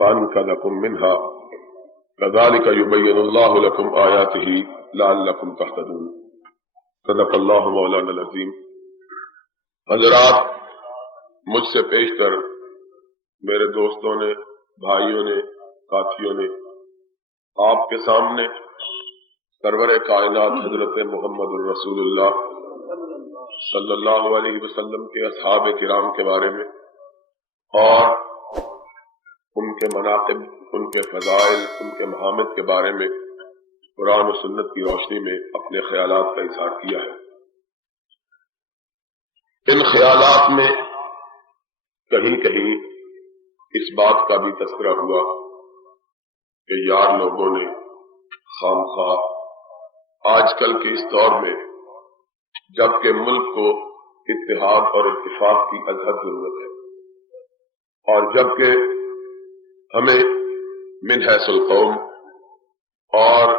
فأنقذكم منها كذلك يبين الله لكم آياته لعلكم تهتدون صدق اللہ مولانا العظیم۔ حضرات، مجھ سے پیشتر میرے دوستوں نے، بھائیوں نے، ساتھیوں نے آپ کے سامنے سرور کائنات حضرت محمد الرسول اللہ صلی اللہ علیہ وسلم کے اصحاب کرام کے بارے میں اور ان کے مناقب، ان کے فضائل، ان کے محامد کے بارے میں قرآن و سنت کی روشنی میں اپنے خیالات کا اظہار کیا ہے۔ ان خیالات میں کہیں کہیں اس بات کا بھی تذکرہ ہوا کہ یار لوگوں نے خام خواہ آج کل کے اس دور میں جبکہ ملک کو اتحاد اور اتفاق کی ازحد ضرورت ہے اور جبکہ ہمیں من حیث القوم اور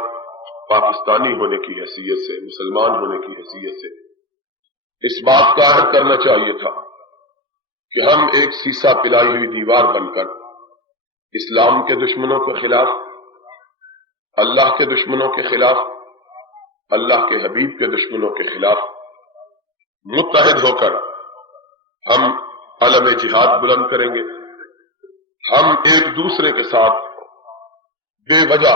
پاکستانی ہونے کی حیثیت سے، مسلمان ہونے کی حیثیت سے اس بات کا عہد کرنا چاہیے تھا کہ ہم ایک سیسا پلائی ہوئی دیوار بن کر اسلام کے دشمنوں کے خلاف، اللہ کے دشمنوں کے خلاف، اللہ کے حبیب کے دشمنوں کے خلاف متحد ہو کر ہم علم جہاد بلند کریں گے۔ ہم ایک دوسرے کے ساتھ بے وجہ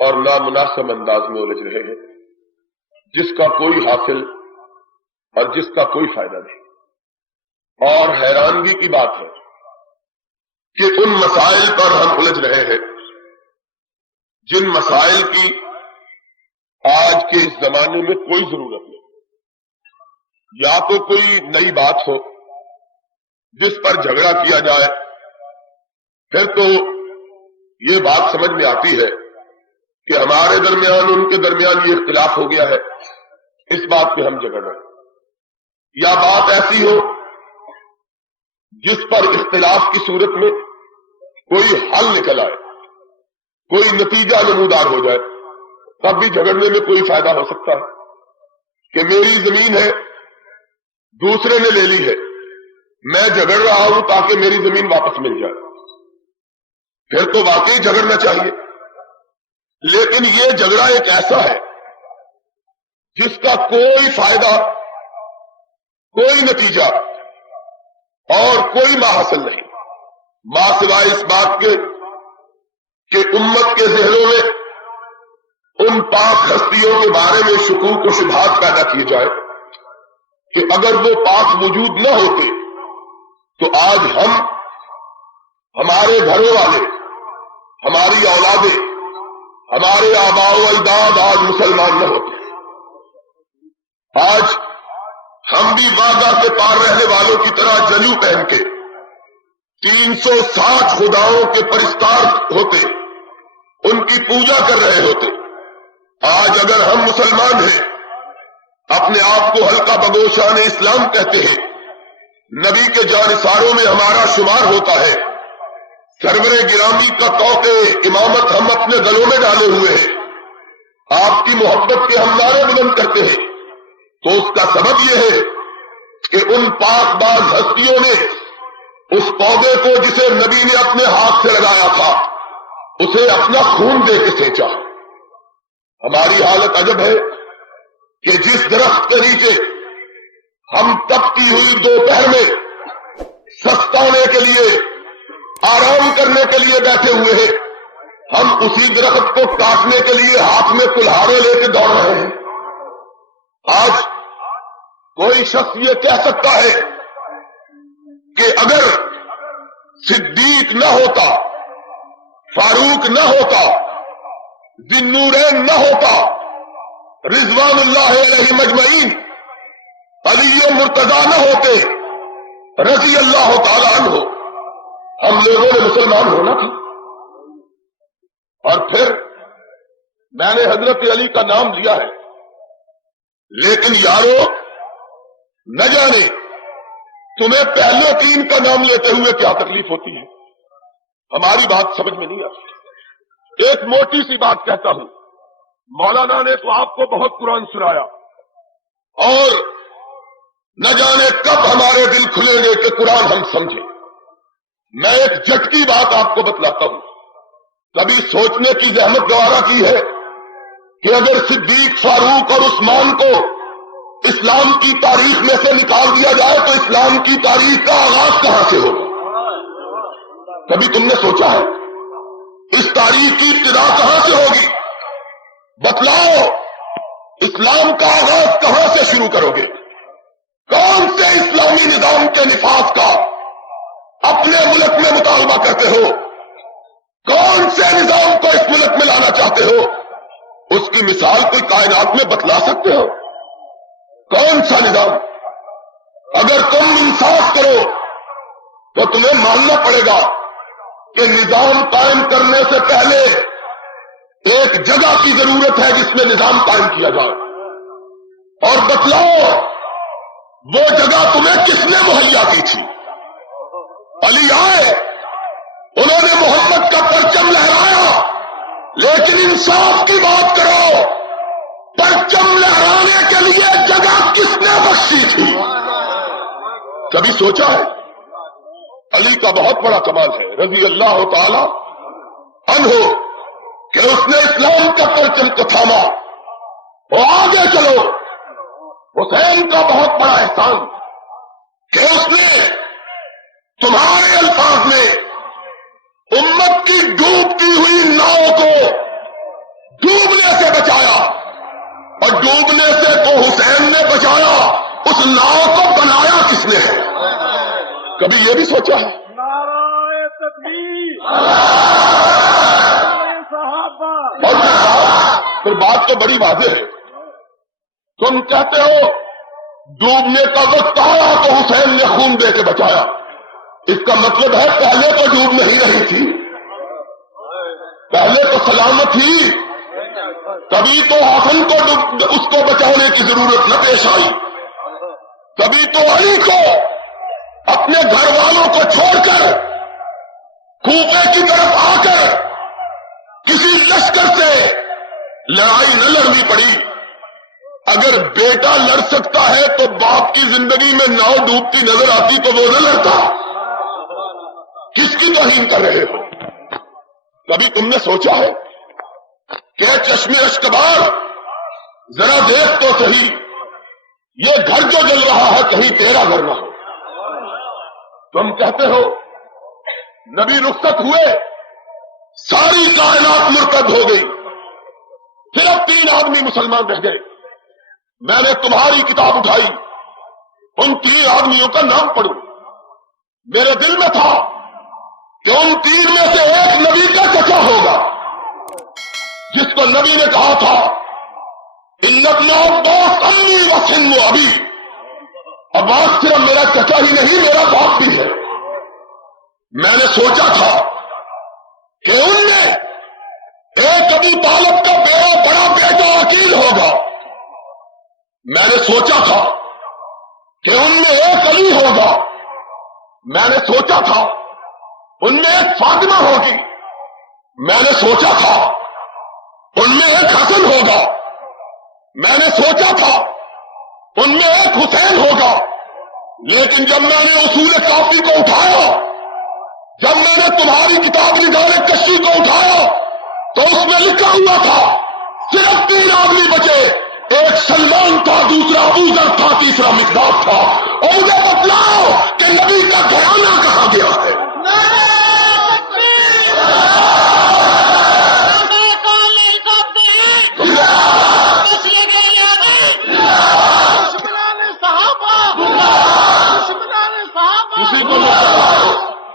اور نامناسب انداز میں الجھ رہے ہیں جس کا کوئی حاصل اور جس کا کوئی فائدہ نہیں، اور حیرانگی کی بات ہے کہ ان مسائل پر ہم الجھ رہے ہیں جن مسائل کی آج کے اس زمانے میں کوئی ضرورت نہیں۔ یا تو کوئی نئی بات ہو جس پر جھگڑا کیا جائے، پھر تو یہ بات سمجھ میں آتی ہے کہ ہمارے درمیان ان کے درمیان یہ اختلاف ہو گیا ہے، اس بات پہ ہم جھگڑ رہے ہیں، یا بات ایسی ہو جس پر اختلاف کی صورت میں کوئی حل نکل آئے، کوئی نتیجہ نمودار ہو جائے، تب بھی جھگڑنے میں کوئی فائدہ ہو سکتا ہے کہ میری زمین ہے، دوسرے نے لے لی ہے، میں جھگڑ رہا ہوں تاکہ میری زمین واپس مل جائے، پھر تو واقعی جھگڑنا چاہیے۔ لیکن یہ جھگڑا ایک ایسا ہے جس کا کوئی فائدہ، کوئی نتیجہ اور کوئی ماحصل نہیں، ماں سوائے اس بات کے کہ امت کے ذہنوں میں ان پاک ہستیوں کے بارے میں شکوک و شبہات پیدا کیے جائے کہ اگر وہ پاک وجود نہ ہوتے تو آج ہم، ہمارے گھروں والے، ہماری اولادیں، ہمارے آباء و اجداد آج مسلمان نہ ہوتے۔ آج ہم بھی واگہ کے پار رہنے والوں کی طرح جلو پہن کے 360 خداؤں کے پرستار ہوتے، ان کی پوجا کر رہے ہوتے۔ آج اگر ہم مسلمان ہیں، اپنے آپ کو حلقہ بگوشان اسلام کہتے ہیں، نبی کے جانثاروں میں ہمارا شمار ہوتا ہے، سرور گرامی کا طوق امامت ہم اپنے گلوں میں ڈالے ہوئے ہیں، آپ کی محبت کے ہم نعرے بلند کرتے ہیں، تو اس کا سبب یہ ہے کہ ان پاک باز ہستیوں نے اس پودے کو جسے نبی نے اپنے ہاتھ سے لگایا تھا اسے اپنا خون دے کے سینچا۔ ہماری حالت عجب ہے کہ جس درخت کے نیچے ہم تپتی ہوئی دوپہر میں سستانے کے لیے، آرام کرنے کے لیے بیٹھے ہوئے ہیں، ہم اسی درخت کو کاٹنے کے لیے ہاتھ میں کلہاڑے لے کے دوڑ رہے ہیں۔ آج کوئی شخص یہ کہہ سکتا ہے کہ اگر صدیق نہ ہوتا، فاروق نہ ہوتا، ذی النورین نہ ہوتا، رضوان اللہ علیہ مجمعین، علی مرتضی نہ ہوتے، رضی اللہ تعالی عنہ، ہم لوگوں نے مسلمان ہونا تھا۔ اور پھر میں نے حضرت علی کا نام لیا ہے، لیکن یارو نہ جانے تمہیں پہلے تین کا نام لیتے ہوئے کیا تکلیف ہوتی ہے، ہماری بات سمجھ میں نہیں آتی۔ ایک موٹی سی بات کہتا ہوں، مولانا نے تو آپ کو بہت قرآن سنایا، اور نہ جانے کب ہمارے دل کھلیں گے کہ قرآن ہم سمجھیں، میں ایک جھٹکی بات آپ کو بتلاتا ہوں. کبھی سوچنے کی زحمت گوارا کی ہے کہ اگر صدیق، فاروق اور عثمان کو اسلام کی تاریخ میں سے نکال دیا جائے تو اسلام کی تاریخ کا آغاز کہاں سے ہوگا؟ کبھی تم نے سوچا ہے اس تاریخ کی ابتدا کہاں سے ہوگی؟ بتلاؤ، اسلام کا آغاز کہاں سے شروع کرو گے؟ کون سے اسلامی نظام کے نفاذ کا اپنے ملک میں مطالبہ کرتے ہو؟ کون سے نظام کو اس ملک میں لانا چاہتے ہو؟ اس کی مثال کوئی کائنات میں بتلا سکتے ہو؟ کون سا نظام؟ اگر تم انصاف کرو تو تمہیں ماننا پڑے گا کہ نظام قائم کرنے سے پہلے ایک جگہ کی ضرورت ہے جس میں نظام قائم کیا جائے. اور بتلاؤ وہ جگہ تمہیں کس نے مہیا کی تھی؟ علی آئے، انہوں نے محمد کا پرچم لہرایا، لیکن انصاف کی بات کرو، پرچم لہرانے کے لیے جگہ کس نے بخشی تھی؟ کبھی سوچا ہے؟ علی کا بہت بڑا کمال ہے رضی اللہ تعالی عنہ کہ اس نے اسلام کا پرچم کو تھاما. وہ آگے چلو. حسین کا بہت بڑا احسان کہ اس نے تمہارے الفاظ میں امت کی ڈوبتی ہوئی ناؤ کو ڈوبنے سے بچایا، اور ڈوبنے سے تو حسین نے بچایا، اس ناؤ کو بنایا کس نے ہے؟ کبھی یہ بھی سوچا ہے؟ نعرہ تکبیر، اور پھر بات تو بڑی واضح ہے. تم کہتے ہو ڈوبنے کا وقت آیا تو حسین نے خون دے کے بچایا. اس کا مطلب ہے پہلے تو ڈوب نہیں رہی تھی، پہلے تو سلامت تھی. کبھی تو حسن کو اس کو بچانے کی ضرورت نہ پیش آئی. کبھی تو علی کو اپنے گھر والوں کو چھوڑ کر کوفے کی طرف آ کر کسی لشکر سے لڑائی نہ لڑنی پڑی. اگر بیٹا لڑ سکتا ہے تو باپ کی زندگی میں ناؤ ڈوبتی نظر آتی تو وہ نہ لڑتا. کس کی توہین کر رہے ہو؟ کبھی تم نے سوچا ہے کہ چشمے اشکبار ذرا دیکھ تو صحیح، یہ گھر جو جل رہا ہے کہیں تیرا گھر نہ ہو. تم کہتے ہو نبی رخصت ہوئے ساری کائنات مرتد ہو گئی، صرف 3 آدمی مسلمان رہ گئے. میں نے تمہاری کتاب اٹھائی، ان 3 آدمیوں کا نام پڑھوں. میرے دل میں تھا کہ ان 3 میں سے ایک نبی کا چچا ہوگا جس کو نبی نے کہا تھا ان ابن عباس امی وسن و ابی. عباس صرف میرا چچا ہی نہیں میرا باپ بھی ہے. میں نے سوچا تھا کہ ان میں ایک ابو طالب کا بڑا بیٹا عقیل ہوگا. میں نے سوچا تھا کہ ان میں ایک علی ہوگا. میں نے سوچا تھا ان میں ایک فاطمہ ہوگی. میں نے سوچا تھا ان میں ایک حسن ہوگا. میں نے سوچا تھا ان میں ایک حسین ہوگا. لیکن جب میں نے اصول کافی کو اٹھایا، جب میں نے تمہاری کتاب نگار کشی کو اٹھایا تو اس میں لکھا ہوا تھا صرف 3 آدمی بچے. ایک سلمان تھا، دوسرا ابو ذر تھا، تیسرا مقداد تھا. اور مجھے بتلاؤ کہ نبی کا گھرانہ کہاں گیا ہے؟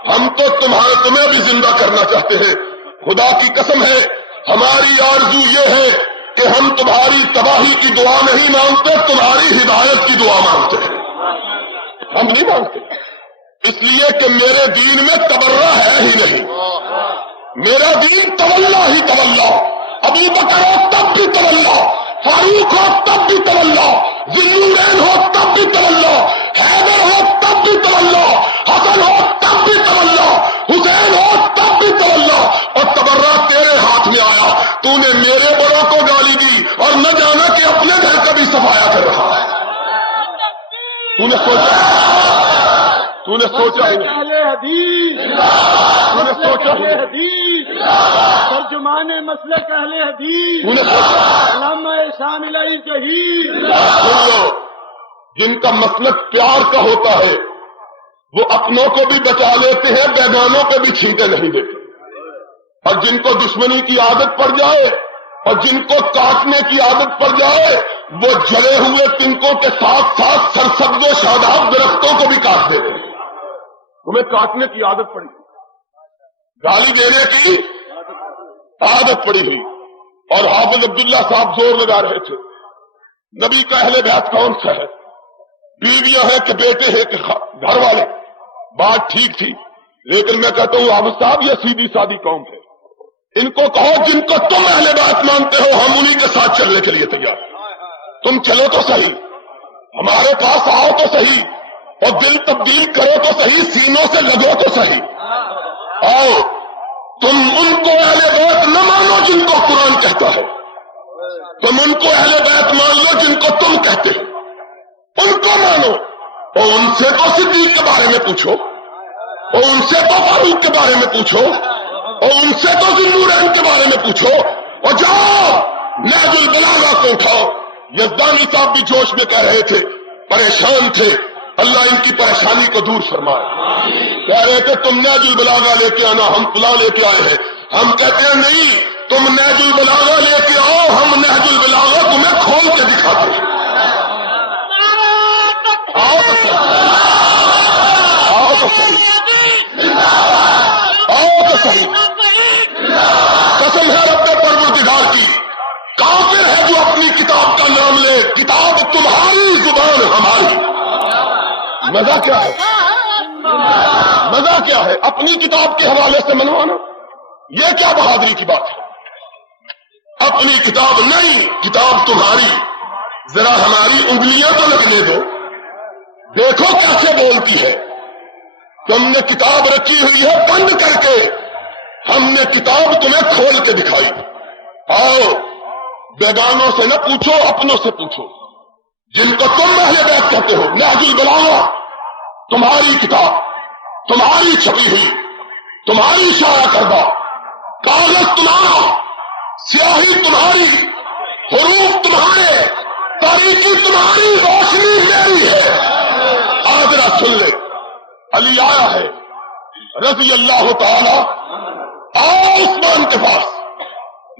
ہم تو تمہیں بھی زندہ کرنا چاہتے ہیں. خدا کی قسم ہے ہماری آرزو یہ ہے کہ ہم تمہاری تباہی کی دعا نہیں مانگتے، تمہاری ہدایت کی دعا مانگتے ہیں. ہم نہیں مانگتے اس لیے کہ میرے دین میں تبرہ ہے ہی نہیں. میرا دین تولا ہی تولا. ابو بکر ہو تب بھی تولا، فاروق ہو تب بھی تولا، ذوالنورین ہو تب بھی تولا، حیدر ہو تب بھی تولا، حسن ہو تب بھی تولا، حسین ہو تب بھی تولا. اور تبرہ تیرے ہاتھ میں آیا، تو نے میرے بڑوں کو گالی دی اور نہ جانا کہ اپنے گھر کا بھی صفایا کر رہا ہے. تو تو نے سوچا ہی نہیں، اہل حدیث، تو نے سوچا ہی اہل نہیں، حدیث، ترجمان مسلک اہل حدیث، تو نے سوچا علامہ شام الہی شہید، سن لو، جن کا مسلک پیار کا ہوتا ہے وہ اپنوں کو بھی بچا لیتے ہیں، بیگانوں کو بھی چھینٹے نہیں دیتے، اور جن کو دشمنی کی عادت پڑ جائے اور جن کو کاٹنے کی عادت پڑ جائے وہ جلے ہوئے تنکوں کے ساتھ ساتھ سرسبز و شاداب درختوں کو بھی کاٹ دیتے ہیں۔ تمہیں کاٹنے کی عادت پڑی، گالی دینے کی عادت پڑی ہوئی، اور حافظ عبداللہ صاحب زور لگا رہے تھے نبی کا اہل بیت کون سا ہے، بیویاں ہیں کہ بیٹے ہیں کہ گھر والے، بات ٹھیک تھی، لیکن میں کہتا ہوں حافظ صاحب یہ سیدھی سادی قوم ہے، ان کو کہو جن کو تم اہل بیت مانتے ہو ہم انہی کے ساتھ چلنے کے لیے تیار ہیں، تم چلو تو صحیح، ہمارے پاس آؤ تو صحیح، اور دل تبدیل کرو تو صحیح، سینوں سے لگو تو صحیح، آؤ تم ان کو اہل بیت نہ مانو جن کو قرآن کہتا ہے، تم ان کو اہل بیت مان لو جن کو تم کہتے ہو، ان کو مانو، اور ان سے تو صدیق کے بارے میں پوچھو، اور ان سے تو فاروق کے بارے میں پوچھو، اور ان سے تو ذی النورین کے بارے میں پوچھو، اور جاؤ نہج البلاغہ کو اٹھاؤ۔ یزدانی صاحب بھی جوش میں کہہ رہے تھے، پریشان تھے، اللہ ان کی پریشانی کو دور فرمائے، کہہ رہے تھے تم نہج البلاغہ لے کے آنا، ہم فلاں لے کے آئے ہیں، ہم کہتے ہیں نہیں تم نہج البلاغہ لے کے آؤ، ہم نہج البلاغہ تمہیں کھول کے دکھاتے ہیں، آؤ تو صحیح، آؤ تو صحیح، آؤ تو صحیح، قسم ہے رب پروردگار کی، کافر ہے جو اپنی کتاب کا نام لے، کتاب تمہاری زبان ہماری، مزہ کیا ہے، مزہ کیا ہے اپنی کتاب کے حوالے سے منوانا، یہ کیا بہادری کی بات ہے، اپنی کتاب نہیں، کتاب تمہاری، ذرا ہماری انگلیاں تو لگنے دو، دیکھو کیسے بولتی ہے، تم نے کتاب رکھی ہوئی ہے بند کر کے، ہم نے کتاب تمہیں کھول کے دکھائی، آؤ بیگانوں سے نہ پوچھو اپنوں سے پوچھو، جن کو تم اہل بیت کہتے ہو، نہج البلاغہ تمہاری کتاب، تمہاری چھپی ہوئی، تمہاری شائع کردہ، کاغذ تمہارا، سیاہی تمہاری، حروف تمہارے، تاریخی تمہاری، روشنی میری ہے، آج ذرا سن لے، علی آیا ہے رضی اللہ تعالی، آؤ عثمان کے پاس،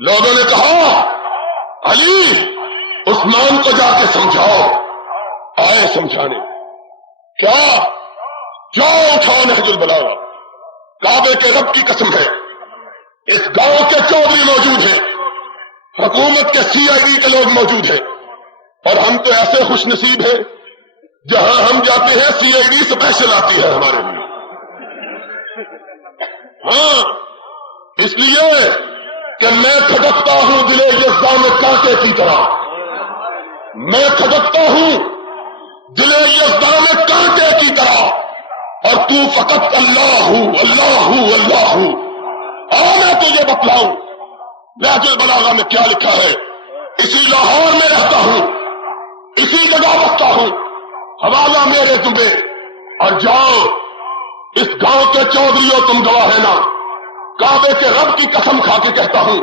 لوگوں نے کہا علی عثمان کو جا کے سمجھاؤ، آئے سمجھانے، کیا جاؤ اٹھاؤ نہج البلاغہ، کعبے کے رب کی قسم ہے اس گاؤں کے چودھری موجود ہیں، حکومت کے CID کے لوگ موجود ہیں، اور ہم تو ایسے خوش نصیب ہیں جہاں ہم جاتے ہیں CID اسپیشل آتی ہے ہمارے لیے، ہاں اس لیے کہ میں کھٹکتا ہوں دل یزداں میں کانٹے کی طرح، میں کھٹکتا ہوں دل یزداں میں کانٹے کی طرح، اور تو فقط اللہ اللہ اللہ، آؤ میں تجھے بتلاؤں نہج البلاغہ میں کیا لکھا ہے، اسی لاہور میں رہتا ہوں، اسی جگہ بستا ہوں، حوالہ میرے تمہیں، اور جاؤ اس گاؤں کے چودھریوں تم گواہ ہے نا، کعبے کے رب کی قسم کھا کے کہتا ہوں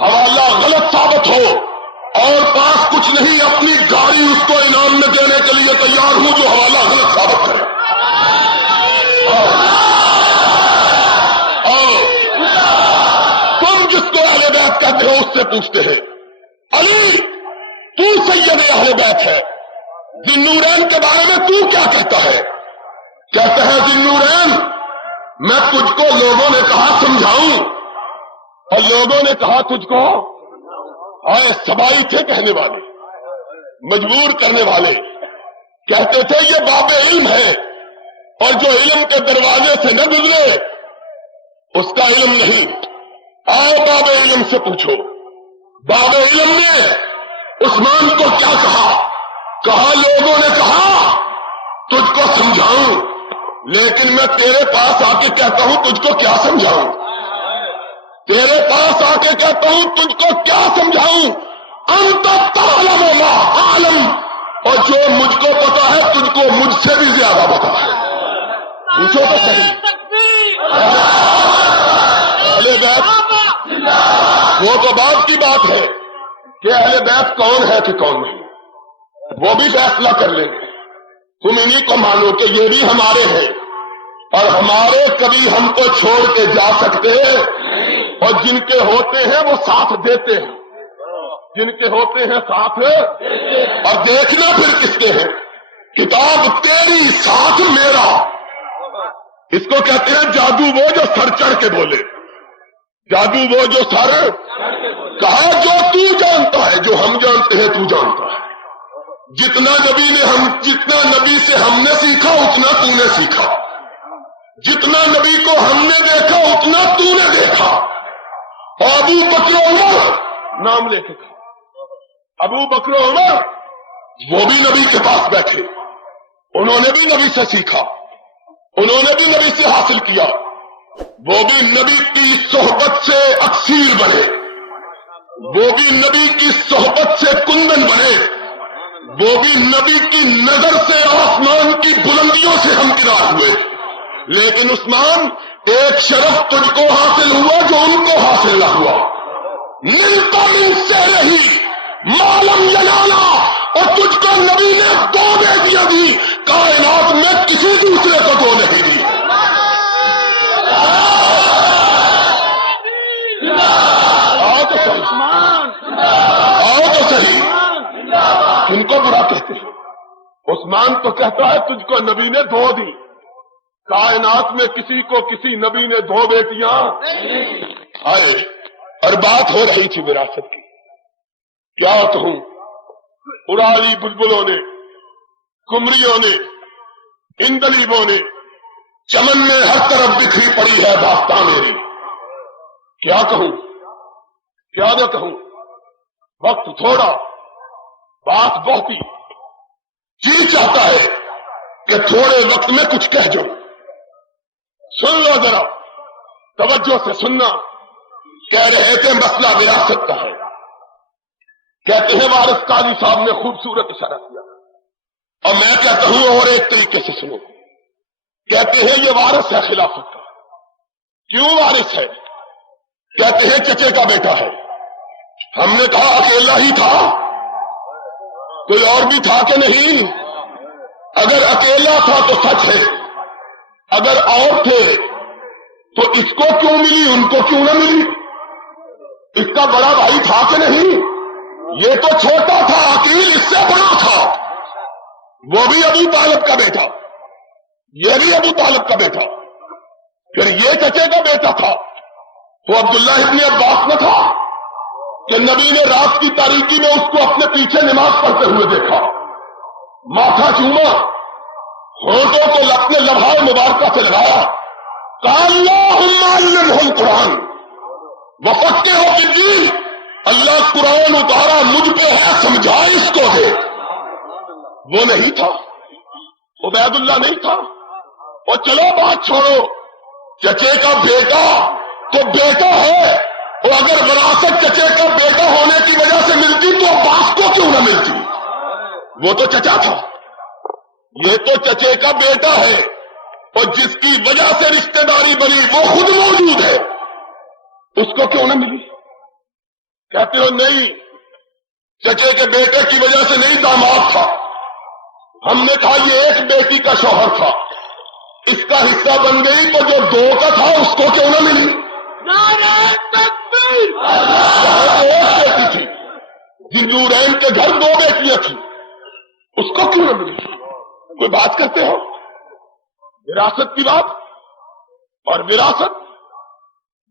حوالہ غلط ثابت ہو اور پاس کچھ نہیں، اپنی گاڑی اس کو انعام میں دینے کے لیے تیار ہوں جو حوالہ غلط ثابت کرے، آؤ تم جس کو اہل بیت کہتے ہو اس سے پوچھتے ہیں، علی تو سید اہل بیت ہے، ذی النورین کے بارے میں تو کیا کہتا ہے، کہتا ہے ذی النورین میں تجھ کو لوگوں نے کہا سمجھاؤں، اور لوگوں نے کہا تجھ کو، آئے سبائی تھے کہنے والے، مجبور کرنے والے، کہتے تھے یہ باب علم ہے، اور جو علم کے دروازے سے نہ گزرے اس کا علم نہیں، آؤ باب علم سے پوچھو، باب علم نے عثمان کو کیا کہا لوگوں نے کہا تجھ کو سمجھاؤں، لیکن میں تیرے پاس آ کے کہتا ہوں تجھ کو کیا سمجھاؤں، تیرے پاس آ کے کہتا ہوں تجھ کو کیا سمجھاؤں، انت تعلم ما اعلم، اور جو مجھ کو پتا ہے تجھ کو مجھ سے بھی زیادہ پتا ہے، پوچھو تو صحیح، اہل بیت وہ تو بات کی بات ہے کہ اہل بیت کون ہے کہ کون نہیں، وہ بھی فیصلہ کر لیں گے. تم انہیں کو مانو کہ یہ بھی ہمارے ہیں اور ہمارے کبھی ہم کو چھوڑ کے جا سکتے ہیں، اور جن کے ہوتے ہیں وہ ساتھ دیتے ہیں، جن کے ہوتے ہیں ساتھ. اور دیکھنا پھر کس کے ہیں. کتاب تیری ساتھ میرا، اس کو کہتے ہیں جادو وہ جو سر چڑھ کے بولے، جادو وہ جو سر. کہا جو تو جانتا ہے، جو ہم جانتے ہیں تو جانتا ہے. جتنا نبی سے ہم نے سیکھا اتنا تو نے سیکھا، جتنا نبی کو ہم نے دیکھا اتنا تو نے دیکھا. اور ابو بکر عمر نام لے کے کہا، ابو بکر عمر وہ بھی نبی کے پاس بیٹھے، انہوں نے بھی نبی سے سیکھا، انہوں نے بھی نبی سے حاصل کیا، وہ بھی نبی کی صحبت سے اکثیر بنے، وہ بھی نبی کی صحبت سے کندن بنے، وہ بھی نبی کی نظر سے آسمان کی بلندیوں سے ہمکنار ہوئے. لیکن عثمان ایک شرف تجھ کو حاصل ہوا جو ان کو حاصل نہ ہوا. ملتا من سے رہی معلوم جنانا، اور تجھ کو نبی نے 2 بیٹیاں دی، کائنات میں کسی دوسرے کو 2 نہیں دی. آؤ تو صحیح، ان کو برا کہتے ہیں. عثمان تو کہتا ہے تجھ کو نبی نے 2 دی، کائنات میں کسی کو کسی نبی نے 2 بیٹیاں آئے. اور بات ہو رہی تھی وراثت کی. کیا کہوں، اڑالی بلبلوں نے، کمریوں نے، اندلیبوں نے، چمن میں ہر طرف بکھری پڑی ہے داستان میری. کیا کہوں، کیا نہ کہوں. وقت تھوڑا، بات بہتی، جی چاہتا ہے کہ تھوڑے وقت میں کچھ کہہ جاؤں. سن لو ذرا توجہ سے سننا. کہہ رہے تھے مسئلہ وراثت کا ہے. کہتے ہیں وارث قاضی صاحب نے خوبصورت اشارہ کیا، اور میں کہتا ہوں اور ایک طریقے سے سنو. کہتے ہیں یہ وارث ہے خلافت کا. کیوں وارث ہے؟ کہتے ہیں چچے کا بیٹا ہے. ہم نے کہا اکیلا ہی تھا، کوئی اور بھی تھا کہ نہیں؟ اگر اکیلا تھا تو سچ ہے، اگر اور تھے تو اس کو کیوں ملی ان کو کیوں نہ ملی؟ اس کا بڑا بھائی تھا کہ نہیں؟ یہ تو چھوٹا تھا، عقیل اس سے بڑا تھا. وہ بھی ابو طالب کا بیٹا، یہ بھی ابو طالب کا بیٹا. پھر یہ چچے کا بیٹا تھا تو عبداللہ ابن عباس نہ تھا کہ نبی نے رات کی تاریکی میں اس کو اپنے پیچھے نماز پڑھتے ہوئے دیکھا، ماتھا چوما، ہونٹوں کو اپنے لبھائے مبارکہ سے لگایا، کہا اللہم علمہ القرآن وفقہہ فی الدین. اللہ قرآن اتارا مجھ پہ ہے، سمجھا اس کو دے. وہ نہیں تھا، عبید اللہ نہیں تھا. اور چلو بات چھوڑو، چچے کا بیٹا تو بیٹا ہے، اور اگر وراثت چچے کا بیٹا ہونے کی وجہ سے ملتی تو عباس کو کیوں نہ ملتی؟ وہ تو چچا تھا، یہ تو چچے کا بیٹا ہے، اور جس کی وجہ سے رشتہ داری بنی وہ خود موجود ہے، اس کو کیوں نہ ملی؟ کہتے ہو نہیں، چچے کے بیٹے کی وجہ سے نہیں، داماد تھا. ہم نے کہا یہ ایک بیٹی کا شوہر تھا، اس کا حصہ بن گئی تو جو 2 کا تھا اس کو کیوں نہ ملی؟ نعرہ تکبیر! ایک بیٹی تھی، جنورین کے گھر 2 بیٹیاں تھیں، اس کو کیوں نہ ملی؟ کوئی بات کرتے ہو وراثت کی بات؟ اور وراثت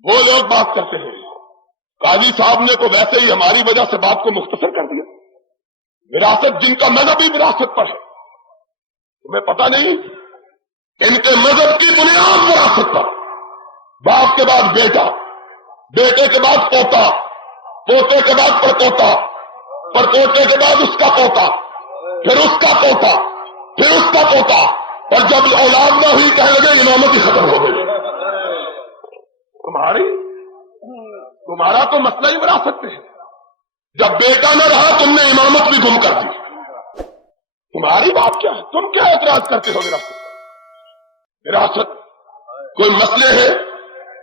وہ لوگ بات کرتے ہیں. قاضی صاحب نے تو ویسے ہی ہماری وجہ سے بات کو مختصر کر دیا. وراثت جن کا مذہب ہی وراثت پر ہے، تمہیں پتہ نہیں ان کے مذہب کی بنیاد وراثت پر. باپ کے بعد بیٹا، بیٹے کے بعد پوتا، پوتے کے بعد پڑپوتا، پڑپوتے کے بعد اس کا پوتا، پھر اس کا پوتا، پھر اس کا پوتا، اور جب اولاد نہ ہوئی کہنے لگے امامت ہی ختم ہو گئی. تمہارا تو مسئلہ ہی وراثت پہ ہے. جب بیٹا نہ رہا تم نے امامت بھی گم کر دی. تمہاری بات کیا ہے؟ تم کیا اعتراض کرتے ہو وراثت؟ وراثت، کوئی مسئلے ہیں،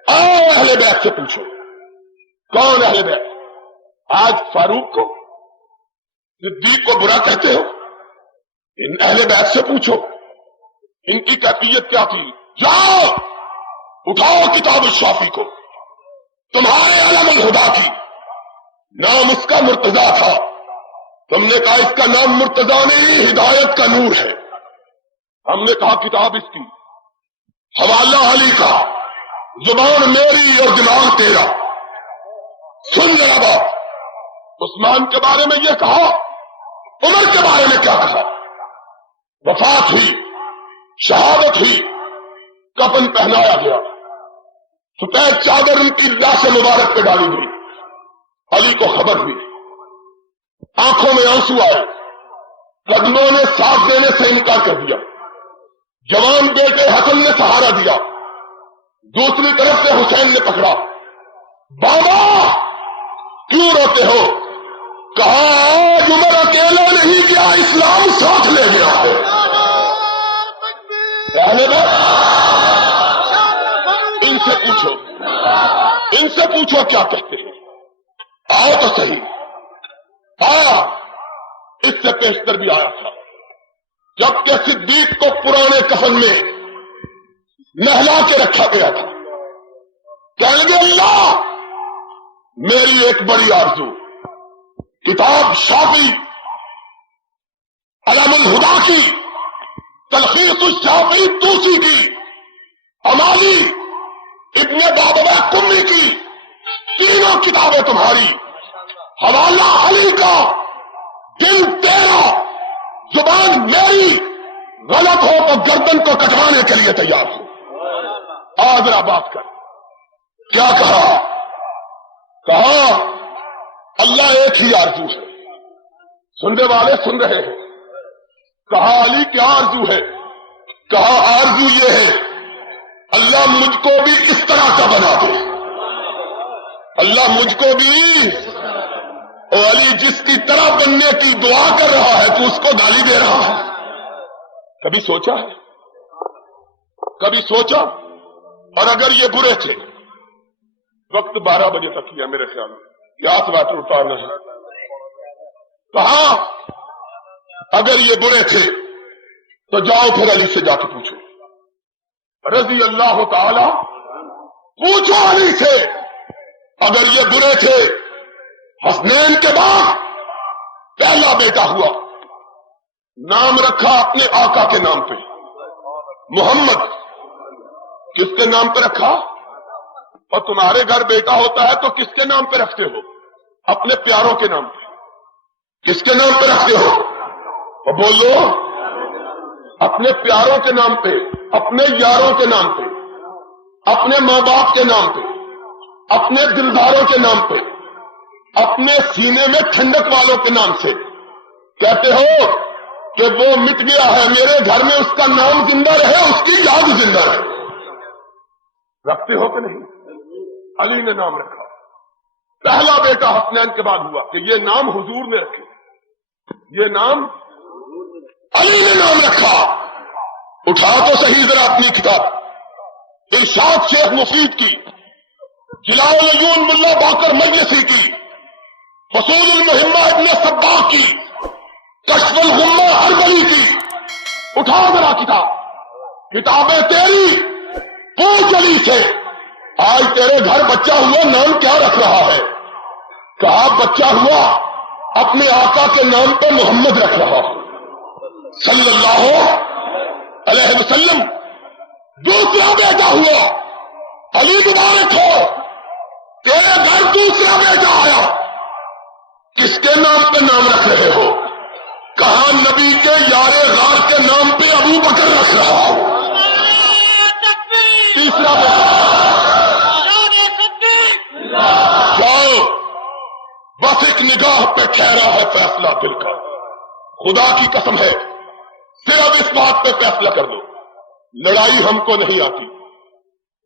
آؤ اہل بیت سے پوچھو کون اہل بیت؟ آج فاروق کو صدیق کو برا کہتے ہو، ان اہل بیت سے پوچھو ان کی کیفیت کیا تھی۔ جاؤ اٹھاؤ کتاب الشافی کو، تمہارے علم الہدا کی، نام اس کا مرتضی تھا، تم نے کہا اس کا نام مرتضی نہیں ہدایت کا نور ہے، ہم نے کہا کتاب اس کی، حوالہ علی کا، زبان میری اور دماغ تیرا۔ سن ذرا بات، عثمان کے بارے میں یہ کہا، عمر کے بارے میں کیا کہا؟ وفات ہوئی، شہادت ہوئی، کفن پہنایا گیا، سفید چادر ان کی لاش مبارک پہ ڈالی گئی، علی کو خبر ہوئی، آنکھوں میں آنسو آئے، قدموں نے ساتھ دینے سے انکار کر دیا، جوان بیٹے حسن نے سہارا دیا، دوسری طرف سے حسین نے پکڑا، بابا کیوں روتے ہو؟ کہا آج عمر اکیلا نہیں گیا، اسلام ساتھ لے گیا ہے۔ ان سے پوچھو، ان سے پوچھو کیا کہتے ہیں، آؤ تو صحیح۔ اس سے پیشتر بھی آیا تھا، جبکہ صدیق کو پرانے کفن میں نہلا کے رکھا گیا تھا، کہیں گے اللہ میری ایک بڑی آرزو، کتاب شافی علم الہدا کی، تلخیص الشافی توسی کی، امالی ابن بابا کمی کی، تینوں کتابیں تمہاری، حوالہ علی کا، دل تیرا، زبان میری، غلط ہو تو گردن کو کٹوانے کے لیے تیار ہو۔ ذرا بات کر، کیا کہا؟ کہا اللہ ایک ہی آرزو ہے، سننے والے سن رہے ہیں، کہا علی کیا آرزو ہے؟ کہا آرزو یہ ہے اللہ مجھ کو بھی اس طرح کا بنا دے، اللہ مجھ کو بھی، اور علی جس کی طرح بننے کی دعا کر رہا ہے تو اس کو گالی دے رہا ہے۔ کبھی سوچا ہے؟ کبھی سوچا؟ اور اگر یہ برے تھے، وقت 12 بجے تک کیا میرے خیال میں، گیس واٹر اتارنا ہے، کہا اگر یہ برے تھے تو جاؤ پھر علی سے جا کے پوچھو، رضی اللہ تعالی، پوچھو علی سے، اگر یہ برے تھے، حسنین کے بعد پہلا بیٹا ہوا، نام رکھا اپنے آقا کے نام پہ محمد، کس کے نام پہ رکھا؟ اور تمہارے گھر بیٹا ہوتا ہے تو کس کے نام پہ رکھتے ہو؟ اپنے پیاروں کے نام پہ۔ کس کے نام پہ رکھتے ہو؟ اور بولو، اپنے پیاروں کے نام پہ، اپنے یاروں کے نام پہ، اپنے ماں باپ کے نام پہ، اپنے دلداروں کے نام پہ، اپنے سینے میں ٹھنڈک والوں کے نام سے کہتے ہو کہ وہ مٹ گیا ہے، میرے گھر میں اس کا نام زندہ رہے، اس کی یاد زندہ رہے۔ رکھتے ہو کہ نہیں؟ علی نے نام رکھا، پہلا بیٹا حسنین کے بعد ہوا کہ یہ نام حضور نے رکھے، یہ نام علی نے نام رکھا۔ اٹھا تو صحیح ذرا اپنی کتاب ارشاد شیخ مفید کی، جلال العیون ملا باقر مجلسی کی، فصول المہمہ ابن صباح کی، کشف الغمہ اربلی کی، اٹھا ذرا کتاب، کتابیں تیری، پوچھ علی سے آج تیرے گھر بچہ ہوا، نام کیا رکھ رہا ہے؟ کہا بچہ ہوا اپنے آقا کے نام پہ محمد رکھ رہا صلی اللہ علیہ وسلم۔ دوسرا بیٹا ہوا، علی مبارک ہو، تیرے گھر دوسرا بیٹا آیا، کس کے نام پہ نام رکھ رہے ہو؟ کہا نبی کے یار غار کے نام پہ ابو بکر رکھ رہا ہوں۔ تیسرا بیٹا، جاؤ بس ایک نگاہ پہ ٹھہرا ہے فیصلہ دل کا، خدا کی قسم ہے صرف اس بات پہ فیصلہ کر دو، لڑائی ہم کو نہیں آتی،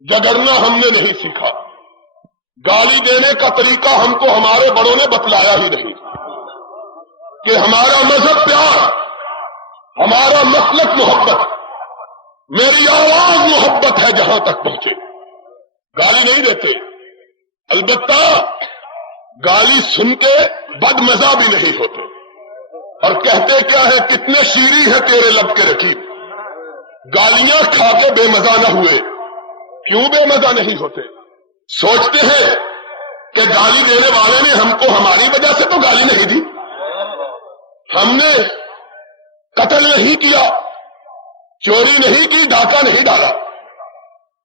جگڑنا ہم نے نہیں سیکھا، گالی دینے کا طریقہ ہم کو ہمارے بڑوں نے بتلایا ہی نہیں، کہ ہمارا مذہب پیار، ہمارا مسلک محبت، میری آواز محبت ہے جہاں تک پہنچے. گالی نہیں دیتے، البتہ گالی سن کے بد مزہ بھی نہیں ہوتے. اور کہتے کیا ہے، کتنے شیریں ہیں تیرے لب کے رکیب. گالیاں کھا کے بے مزہ نہ ہوئے. کیوں بے مزہ نہیں ہوتے؟ سوچتے ہیں کہ گالی دینے والے نے ہم کو ہماری وجہ سے تو گالی نہیں دی، ہم نے قتل نہیں کیا، چوری نہیں کی، ڈاکہ نہیں ڈالا.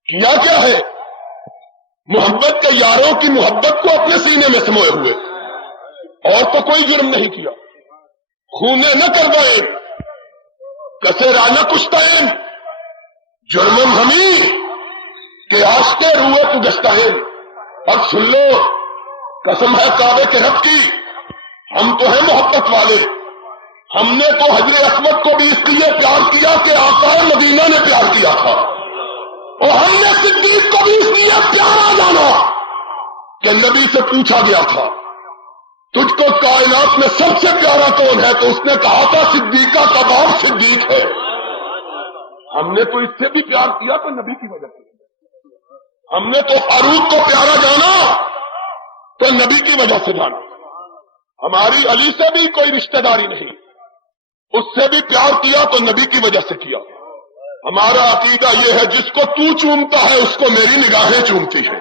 کیا کیا ہے؟ محبت کے یاروں کی محبت کو اپنے سینے میں سموئے ہوئے. اور تو کوئی جرم نہیں کیا. خونے نہ کروائے کسے رانا کشتائیں جرمم ہمیں کہ آشتے روئے تو گشتائیں. اور سن لو، قسم ہے کعبے کے رب کی، ہم تو ہیں محبت والے. ہم نے تو حجر اسود کو بھی اس لیے پیار کیا کہ آقا مدینہ نے پیار کیا تھا، اور ہم نے صدیق کو بھی اس لیے پیارا جانا کہ نبی سے پوچھا گیا تھا تجھ کو کائنات میں سب سے پیارا کون ہے، تو اس نے کہا تھا صدیقہ کا باپ صدیق ہے. ہم نے تو اس سے بھی پیار کیا تو نبی کی وجہ سے. ہم نے تو فاروق کو پیارا جانا تو نبی کی وجہ سے جانا. ہماری علی سے بھی کوئی رشتہ داری نہیں، اس سے بھی پیار کیا تو نبی کی وجہ سے کیا. ہمارا عقیدہ یہ ہے جس کو تو چومتا ہے اس کو میری نگاہیں چومتی ہے.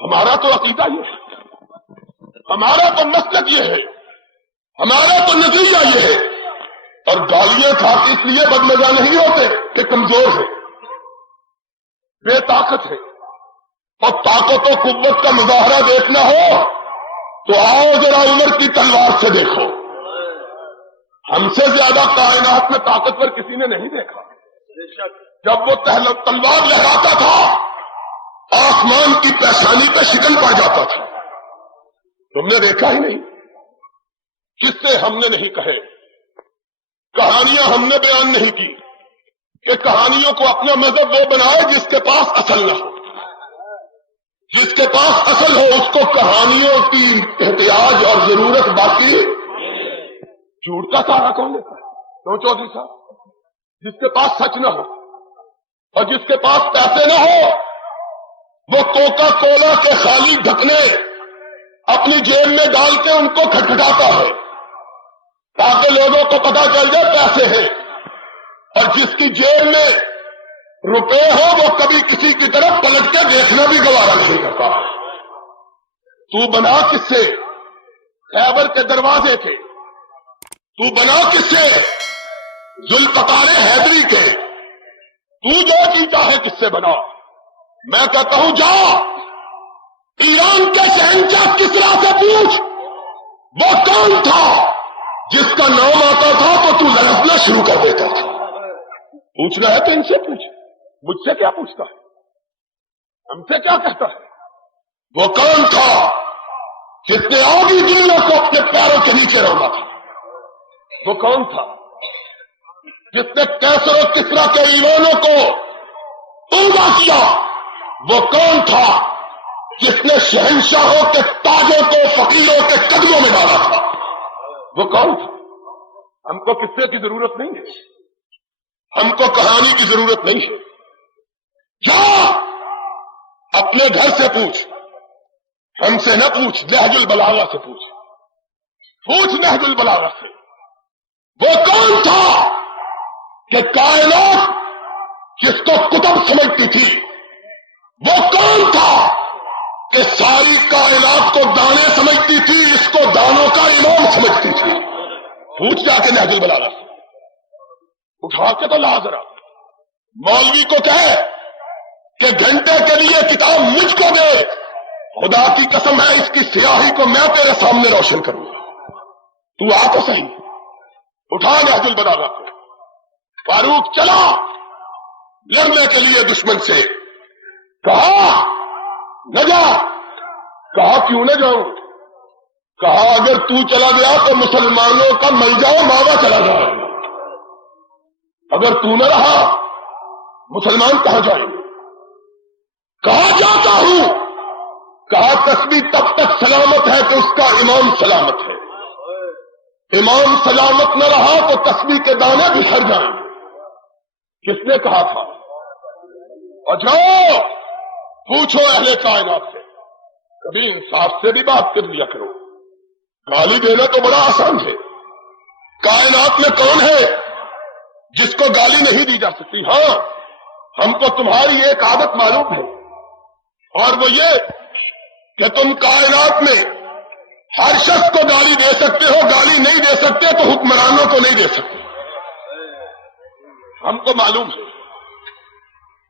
ہمارا تو عقیدہ یہ ہے، ہمارا تو مسلک یہ ہے، ہمارا تو نتیجہ یہ ہے. اور گالیاں کھا کے اس لیے بدمزہ نہیں ہوتے کہ کمزور ہے، بے طاقت ہے. اور طاقت و قوت کا مظاہرہ دیکھنا ہو تو آؤ ذرا عمر کی تلوار سے دیکھو. ہم سے زیادہ کائنات میں طاقتور کسی نے نہیں دیکھا. جب وہ تلوار لہراتا تھا آسمان کی پیشانی پہ شکن پڑ جاتا تھا. تم نے دیکھا ہی نہیں. کس سے ہم نے نہیں کہے، کہانیاں ہم نے بیان نہیں کی کہ کہانیوں کو اپنا مذہب وہ بنائے جس کے پاس اصل نہ ہو. جس کے پاس اصل ہو اس کو کہانیوں کی احتیاج اور ضرورت باقی. جھوٹ کا سہارا کون لیتا ہے؟ کیوں چودھری صاحب؟ جس کے پاس سچ نہ ہو اور جس کے پاس پیسے نہ ہو وہ کوکا کولا کے خالی ڈھکنے اپنی جیب میں ڈال کے ان کو کھٹکھٹاتا ہے تاکہ لوگوں کو پتا چل جائے پیسے ہیں. اور جس کی جیب میں روپے ہو وہ کبھی کسی کی طرف پلٹ کے دیکھنا بھی گوارا نہیں کرتا. تو بنا کس سے؟ خیبر کے دروازے کے. تو بنا کس سے؟ ذوالفقار حیدری کے. تو جو چیتا ہے کس سے بنا؟ میں کہتا ہوں جا ایران کے شہنشاہ کسرا سے پوچھ وہ کون تھا جس کا نام آتا تھا تو تو لڑکنا شروع کر دیتا تھا. پوچھنا ہے تو ان سے پوچھ، مجھ سے کیا پوچھتا ہے، ہم سے کیا کہتا ہے؟ وہ کون تھا جس نے آگی دنیا کو اپنے پیروں کے نیچے روکا تھا؟ وہ کون تھا جس نے کیسر و کسرا کے ایوانوں کو توبہ کیا؟ وہ کون تھا جس نے شہنشاہوں کے تاجوں کو فقیروں کے قدموں میں ڈالا تھا؟ وہ کون تھا؟ ہم کو قصے کی ضرورت نہیں ہے، ہم کو کہانی کی ضرورت نہیں ہے. کیا اپنے گھر سے پوچھ، ہم سے نہ پوچھ. نہج البلاغہ سے پوچھ نہج البلاغہ سے. وہ کون تھا کہ کائنات جس کو کتب سمجھتی تھی، وہ کون تھا کہ ساری کائنات کو دانے سمجھتی تھی، اس کو دانوں کا امام سمجھتی تھی؟ پوچھ جا کے نہج البلاغہ سے. اٹھا کے تو لا ذرا. مولوی کو کہے کہ گھنٹے کے لیے کتاب مجھ کو دے، خدا کی قسم ہے اس کی سیاہی کو میں تیرے سامنے روشن کروں گا. تو آ تو صحیح. اٹھا نہج البلاغہ کو. فاروق چلا لڑنے کے لیے دشمن سے. کہا نہ جا. کہا کیوں نہ جاؤں؟ کہا اگر تو چلا گیا تو مسلمانوں کا ملجا ماوا چلا جائے گا. اگر تو نہ رہا مسلمان کہاں جائیں گے؟ کہا جاتا ہوں. کہا تسبیح تب تک سلامت ہے کہ اس کا امام سلامت ہے. امام سلامت نہ رہا تو تسبیح کے دانے بکھر جائیں گے. کس نے کہا تھا؟ اور جاؤ پوچھو اہل کائنات سے، کبھی انصاف سے بھی بات کر لیا کرو، گالی دینا تو بڑا آسان ہے۔ کائنات میں کون ہے جس کو گالی نہیں دی جا سکتی؟ ہاں، ہم کو تمہاری ایک عادت معلوم ہے، اور وہ یہ کہ تم کائنات میں ہر شخص کو گالی دے سکتے ہو، گالی نہیں دے سکتے تو حکمرانوں کو نہیں دے سکتے، ہم کو معلوم ہے۔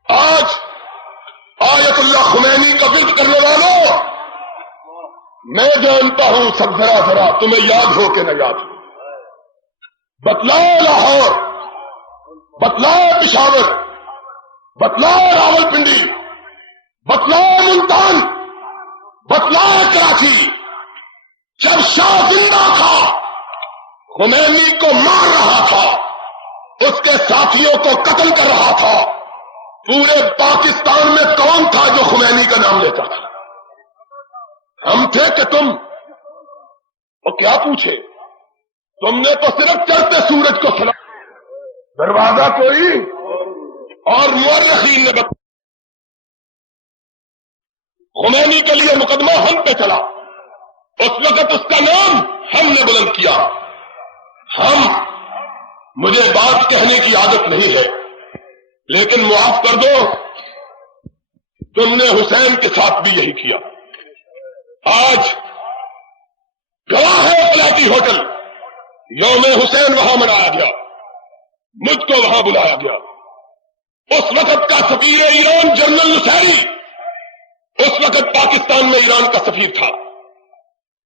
آج آیت اللہ خمینی کا ورد کرنے والوں، میں جانتا ہوں سب ذرا تمہیں یاد ہو کہ نہ یاد ہو، بتلاؤ لاہور، بتلاؤ پشاور، بتلاؤ راولپنڈی، بتلاؤ ملتان، بتلاؤ کراچی، جب شاہ زندہ تھا خمینی کو مار رہا تھا، اس کے ساتھیوں کو قتل کر رہا تھا، پورے پاکستان میں کون تھا جو خمینی کا نام لیتا تھا؟ ہم تھے کہ تم؟ اور کیا پوچھے؟ تم نے تو صرف چڑھتے سورج کو سلام، دروازہ کوئی اور مورخین نے خمینی کے لیے مقدمہ ہم پہ چلا، اس وقت اس کا نام ہم نے بلند کیا۔ مجھے بات کہنے کی عادت نہیں ہے، لیکن معاف کر دو، تم نے حسین کے ساتھ بھی یہی کیا۔ آج گواہ ہے پلاٹی ہوٹل، یوم حسین وہاں منایا گیا، مجھ کو وہاں بلایا گیا۔ اس وقت کا سفیر ایران جنرل نصیری اس وقت پاکستان میں ایران کا سفیر تھا۔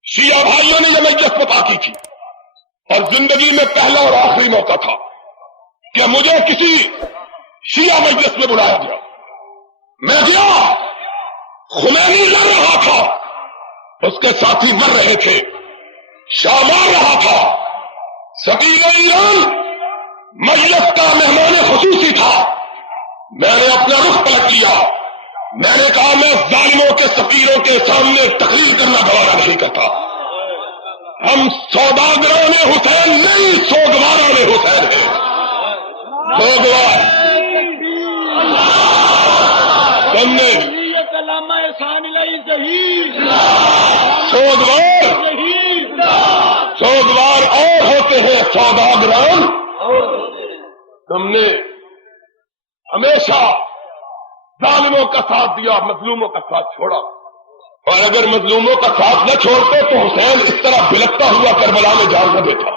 شیعہ بھائیوں نے یہ مجلس پتا کی تھی، اور زندگی میں پہلا اور آخری موقع تھا کہ مجھے کسی شیعہ مجلس میں بلایا گیا۔ میں گیا، خمینی لڑ رہا تھا، اس کے ساتھی مر رہے تھے، شاہ مار رہا تھا، سفیر ایران مجلس کا مہمان خصوصی تھا۔ میں نے اپنا رخ پلٹ لیا، میں نے کہا میں ظالموں کے سفیروں کے سامنے تقریر کرنا گوارا نہیں کرتا۔ ہم سوداگران حسین نہیں، سوگواران حسین ہیں۔ سوگوار تم نے سوگوار اور ہوتے ہیں سوداگران۔ تم نے ہمیشہ ظالموں کا ساتھ دیا، مظلوموں کا ساتھ چھوڑا، اور اگر مظلوموں کا ساتھ نہ چھوڑتے تو حسین اس طرح بلکتا ہوا کربلا میں جان نہ دیتا۔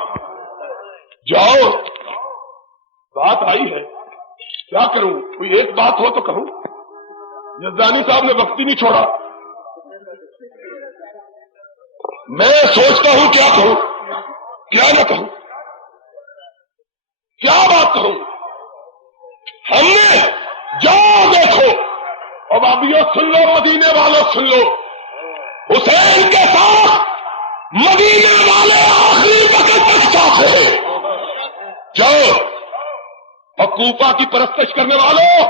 جاؤ، بات آئی ہے، کیا کروں؟ کوئی ایک بات ہو تو کہوں؟ یزدانی صاحب نے وقت ہی نہیں چھوڑا۔ میں سوچتا ہوں کیا کہوں، کیا نہ کہوں، کیا بات کہوں؟ ہم نے جاؤ دیکھو، اب ابھی سن لو، مدینے والوں سن لو، حسین کے ساتھ مدینے والے آخری وقت تک ساتھ رہے۔ جاؤ، اور کوفہ کی پرستش کرنے والوں،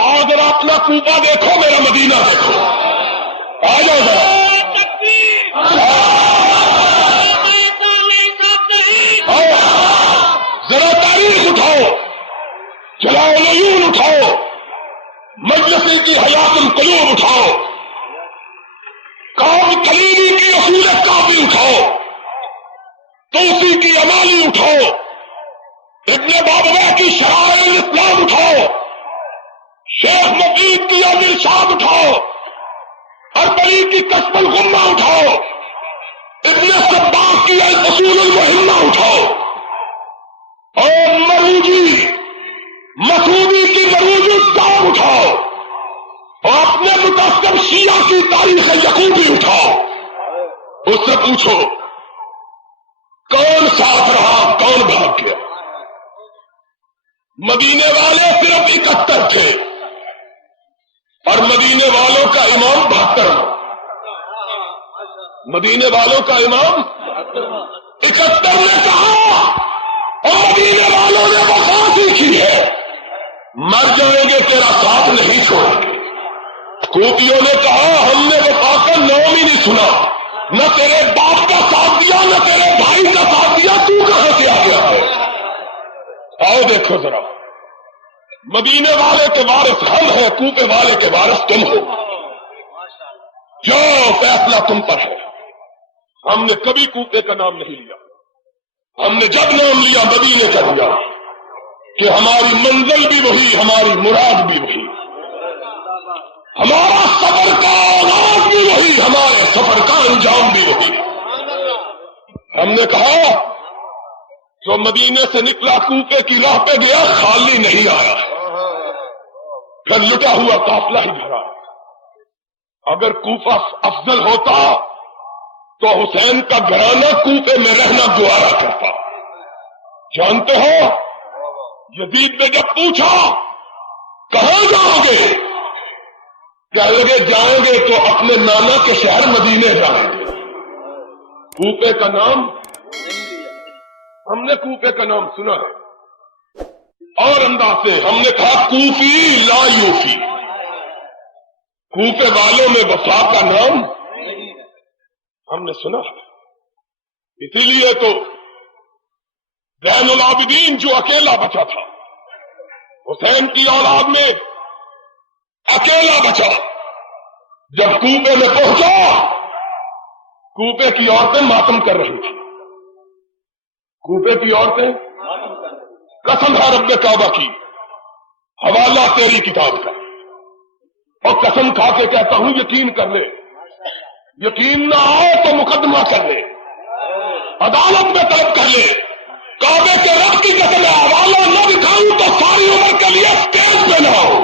آؤ ذرا اپنا کوفہ دیکھو، میرا مدینہ دیکھو، آ جاؤ ذرا، ذرا تاریخ اٹھاؤ، چلاؤ العیون اٹھاؤ، مجلسی کی حیات القلوب اٹھاؤ، قوم کلیمی کی اصول کافی اٹھاؤ، توسی کی امالی اٹھاؤ، ابن بابویہ کی شرائع الاسلام اٹھاؤ، شیخ مفید کی الارشاد اٹھاؤ، اربلی کی کشف الغمہ اٹھاؤ، ابن صباغ کی الاصول المہمہ اٹھاؤ، اور مروجی مسعودی کی مروج الدار اٹھاؤ، اور اپنے متاثر شیعہ کی تاریخ یعقوبی اٹھاؤ۔ اس سے پوچھو کون ساتھ رہا، کون بھاگ گیا؟ مدینے والے صرف 71 تھے، اور مدینے والوں کا امام 72۔ مدینے والوں کا امام 71 نے کہا، اور مدینے والوں نے وفا کی ہے، مر جائیں گے تیرا ساتھ نہیں چھوڑیں گے۔ کوفیوں نے کہا ہم نے وفا کا نام ہی نہیں سنا، نہ تیرے باپ کا ساتھ دیا، نہ تیرے بھائی کا ساتھ دیا، تو کہاں سے آ گیا ہے؟ آؤ دیکھو ذرا، مدینے والے کے وارث ہم ہیں، کوفے والے کے وارث تم ہو، جو فیصلہ تم پر ہے۔ ہم نے کبھی کوفے کا نام نہیں لیا، ہم نے جب نام لیا مدینے کا لیا، کہ ہماری منزل بھی وہی، ہماری مراد بھی وہی، ہمارا سفر کا آغاز بھی وہی، ہمارے سفر کا انجام بھی وہی۔ ہم نے کہا جو مدینے سے نکلا کوفے کی راہ پہ گیا خالی نہیں آیا، پھر لٹا ہوا قافلہ ہی بھرا۔ اگر کوفہ افضل ہوتا تو حسین کا گھرانہ کوفے میں رہنا گوارا کرتا۔ جانتے ہو یزید نے جب پوچھا کہاں جاؤ گے، کہنے لگے جائیں گے تو اپنے نانا کے شہر مدینے جائیں گے۔ کوفے کا نام ہم نے کوفے کا نام سنا ہے اور انداز سے ہم نے کہا کوفی لا یوفی، کوفے والوں میں وفا کا نام ہم نے سنا ہے۔ اسی لیے تو زین العابدین جو اکیلا بچا تھا حسین کی اولاد میں اکیلا بچا، جب کوفے میں پہنچا کوفے کی عورتیں ماتم کر رہی تھی، کوفے کی عورتیں، قسم ہے رب کعبہ کی، حوالہ تیری کتاب کا، اور قسم کھا کے کہتا ہوں یقین کر لے، یقین نہ آئے تو مقدمہ کر لے، عدالت میں طلب کر لے، کعبے کے رب کی قسم ہے حوالہ نہ دکھاؤں تو ساری عمر کے لیے اسٹیج پہ نہ ہو۔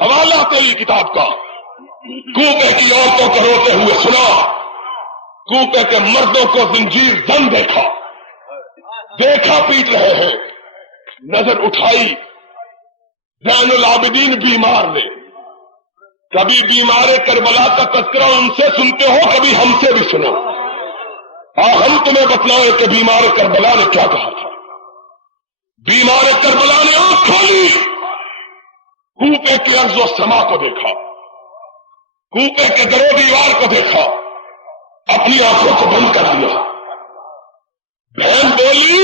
حوالہ تیری کتاب کا، کوفے کی عورتوں کو روتے ہوئے سنا، کوفے کے مردوں کو زنجیر زن دیکھا پیٹ رہے ہیں، نظر اٹھائی زین العابدین بیمار نے، کبھی بیمار کربلا کا تذکرہ ان سے سنتے ہو، کبھی ہم سے بھی سنو، ہم تمہیں بتلائیں کہ بیمار کربلا نے کیا کہا تھا۔ بیمار کربلا نے آنکھ کھولی، کوفے کے ارض و سما کو دیکھا، کوفے کے در و دیوار کو دیکھا، اپنی آنکھوں کو بند کر دیا۔ بہن بولی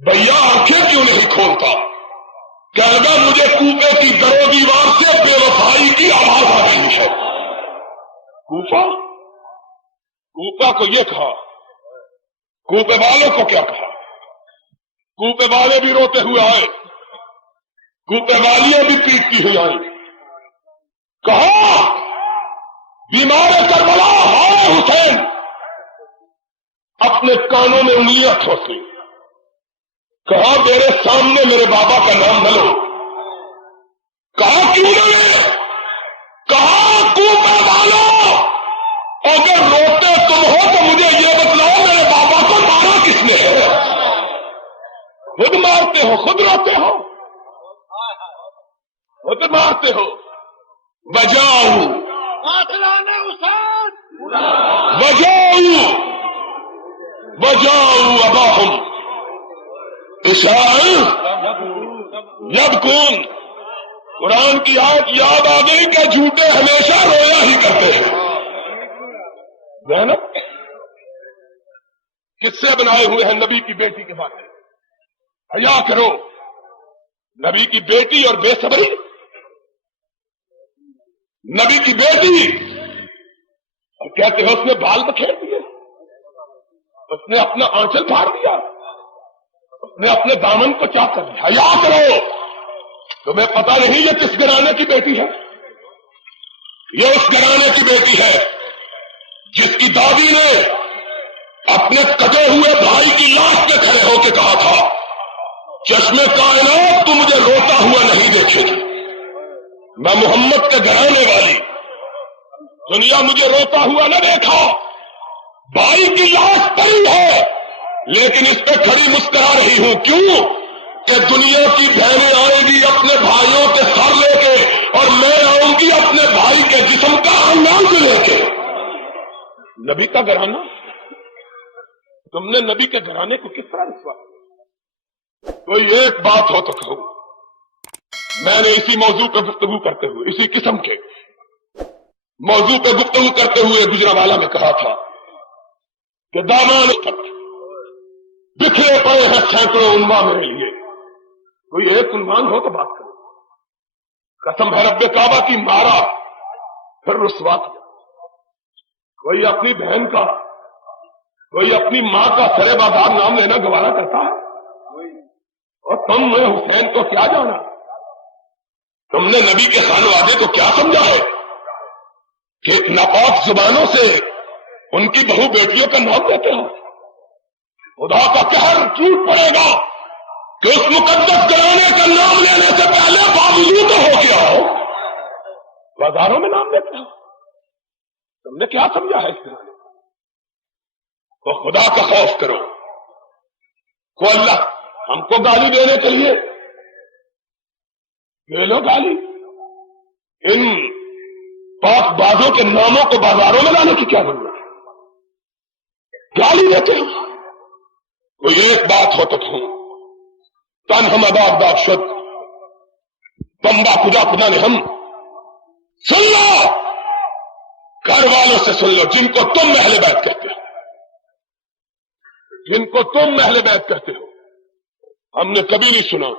بھیا آنکھیں کیوں نہیں کھولتا؟ کہہ لگا مجھے کوفے کی در و دیوار سے بے وفائی کی آواز آ رہی ہے۔ کوفہ کو یہ کہا، کوفے والوں کو کیا کہا؟ کوفے والے بھی روتے ہوئے آئے، کوفے والیاں بھی پیٹتی ہوئی آئی، کہا بیمار کربلا ہائے حسین، اپنے کانوں میں انگلیاں ٹھوسی، کہا میرے سامنے میرے بابا کا نام نہ لو۔ کہا کیوں نہیں؟ کہا کوفے والوں اگر روتے تم ہو تو مجھے یہ بتلاؤ میرے بابا کو مارا کس نے ہے؟ خود مارتے ہو، خود روتے ہو، خود مارتے ہو۔ بجاؤ اباہم عشاء یبکون، قرآن کی آیت یاد آ گئی کہ جھوٹے ہمیشہ رویا ہی کرتے ہیں۔ زینب قصے بنائے ہوئے ہیں نبی کی بیٹی کے بارے میں، حیا کرو، نبی کی بیٹی اور بے صبری، نبی کی بیٹی، اور کہتے ہیں اس نے بال بکھیر دیے، اس نے اپنا آنچل پھاڑ دیا، اس نے اپنے دامن کو چاک کر دیا۔ حیا کرو، تمہیں پتہ نہیں یہ کس گھرانے کی بیٹی ہے؟ یہ اس گھرانے کی بیٹی ہے جس کی دادی نے اپنے کٹے ہوئے بھائی کی لاش پہ کھڑے ہو کے کہا تھا چشمے کائنات تو مجھے روتا ہوا نہیں دیکھے گی، میں محمد کے گھرانے والی، دنیا مجھے روتا ہوا نہ دیکھا، بھائی کی لاش پڑی ہے لیکن اس پہ کھڑی مسکرا رہی ہوں، کیوں کہ دنیا کی بہنیں آئیں گی اپنے بھائیوں کے سر لے کے اور میں آؤں گی اپنے بھائی کے جسم کا اناج لے کے۔ نبی کا گھرانہ، تم نے نبی کے گھرانے کو کس طرح رسوا کیا؟ کوئی ایک بات ہو تو کہو۔ میں نے اسی موضوع پر گفتگو کرتے ہوئے، اسی قسم کے موضوع پہ گفتگو کرتے ہوئے گجرانوالہ میں کہا تھا کہ دامان تک بکھرے پڑے ہیں سینکڑوں عنوان میرے لیے، کوئی ایک عنوان ہو تو بات کرو۔ قسم ہے رب کعبہ کی مارا پھر رسوا کیا۔ کوئی اپنی بہن کا، کوئی اپنی ماں کا سرے بازار نام لینا گوارا کرتا ہے؟ اور تم نے حسین کو کیا جانا؟ تم نے نبی کے خانوادے کو کیا سمجھا ہے کہ ناپاک زبانوں سے ان کی بہو بیٹیوں کا نام لیتے ہو؟ خدا کا قہر ٹوٹ پڑے گا کہ اس مقدس گھرانے کا نام لینے سے پہلے باوجود ہو گیا ہو بازاروں میں نام لیتے ہو۔ تم نے کیا سمجھا ہے اس گھرانے کو؟ خدا کا خوف کرو۔ کو اللہ ہم کو گالی دینے کے لیے لے لو گالی، ان پاک بازوں کے ناموں کو بازاروں میں لانے کی کیا ضرورت ہے؟ گالی دیتے ہو۔ کوئی ایک بات ہو تو کہوں، تن ہم اداب داد شد بمبا خدا خدا نے ہم سن لو، گھر والوں سے سن لو جن کو تم اہل بیت کہتے ہو، جن کو تم اہل بیت کہتے ہو۔ ہم نے کبھی نہیں سنا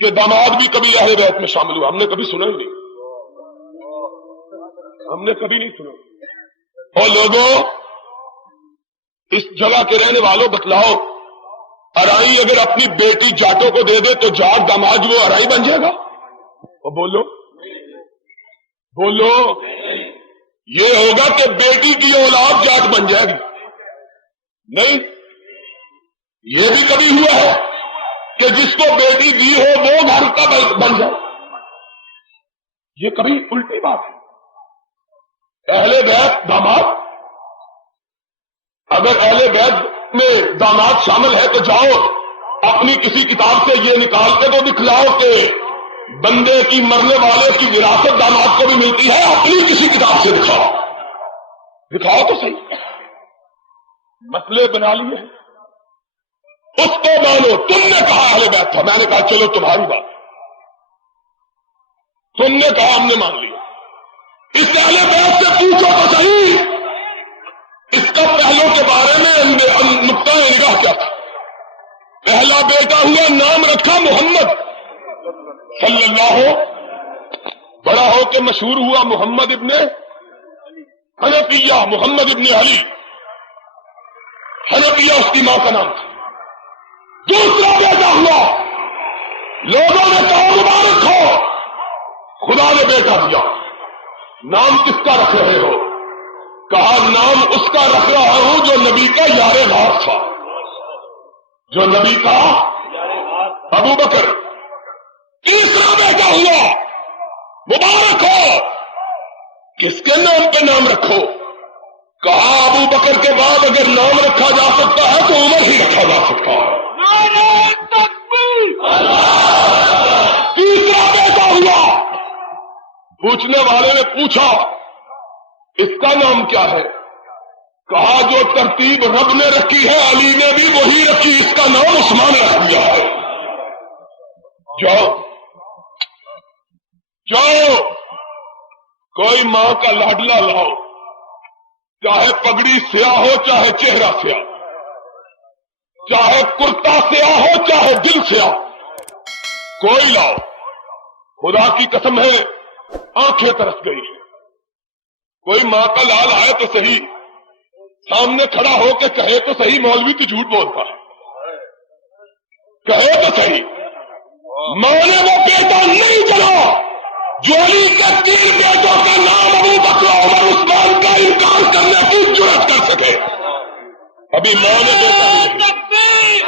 کہ داماد بھی کبھی اہل بیت میں شامل ہوا، ہم نے کبھی سنا ہی نہیں، ہم نے کبھی نہیں سنا۔ اور لوگوں، اس جگہ کے رہنے والوں بتلاؤ، ارائی اگر اپنی بیٹی جاٹوں کو دے دے تو جاٹ داماد وہ ارائی بن جائے گا؟ اور بولو بولو، یہ ہوگا کہ بیٹی کی اولاد جاٹ بن جائے گی؟ نہیں، یہ بھی کبھی ہوا ہے کہ جس کو بیٹی دی ہو وہ گھر کا بن جائے؟ یہ کبھی الٹی بات ہے۔ اہل بیت داماد، اگر اہل بیت میں داماد شامل ہے تو جاؤ اپنی کسی کتاب سے یہ نکال کے تو دکھلاؤ کہ بندے کی مرنے والے کی وراثت داماد کو بھی ملتی ہے، اپنی کسی کتاب سے دکھاؤ، دکھاؤ تو صحیح۔ مسئلے بنا لیے ہیں، اس کو مانو۔ تم نے کہا اہل بیت تھا، میں نے کہا چلو تمہاری بات، تم نے کہا ہم نے مان لیا۔ اس اہل بیت سے پوچھو تو صحیح اس کا پہلو کے بارے میں نقطہ نگاہ کیا تھا؟ پہلا بیٹا ہوا، نام رکھا محمد صلی اللہ، بڑا ہو کے مشہور ہوا محمد ابن حنفیہ، محمد ابن علی، حنفیہ اس کی ماں کا نام تھا۔ دوسرا بیٹا ہوا، لوگوں نے کہا مبارک ہو، خدا نے بیٹا دیا، نام کس کا رکھ رہے ہو؟ کہا نام اس کا رکھ رہا ہوں جو نبی کا یار غار تھا، جو نبی کا ابو بکر۔ تیسرا بیٹا ہوا، مبارک ہو، کس کے نام پہ نام رکھو؟ کہا ابو بکر کے بعد اگر نام رکھا جا سکتا ہے تو عمر ہی رکھا جا سکتا ہے۔ نعرہ تکبیر! تیسرا بیٹا ہوا، پوچھنے والے نے پوچھا اس کا نام کیا ہے؟ کہا جو ترتیب رب نے رکھی ہے علی نے بھی وہی رکھی، اس کا نام عثمان رکھ دیا ہے۔ جاؤ جاؤ، کوئی ماں کا لاڈلا لاؤ، چاہے پگڑی سیاہ ہو چاہے چہرہ سیاہ، چاہے کرتا سیاہ ہو چاہے دل سیاہ، کوئی لاؤ، خدا کی قسم ہے آنکھیں ترس گئی ہیں۔ کوئی ماں کا لال آئے تو صحیح، سامنے کھڑا ہو کے کہے تو صحیح مولوی تو جھوٹ بولتا ہے، کہے تو صحیح ماں نے وہ بیٹا نہیں چلا جو علی کے 3 بیٹوں کا نام ابو بکر عمر عثمان کا انکار کرنے کی جرات کر سکے۔ ابھی ماں نے بیٹا نہیں۔ تکبیر!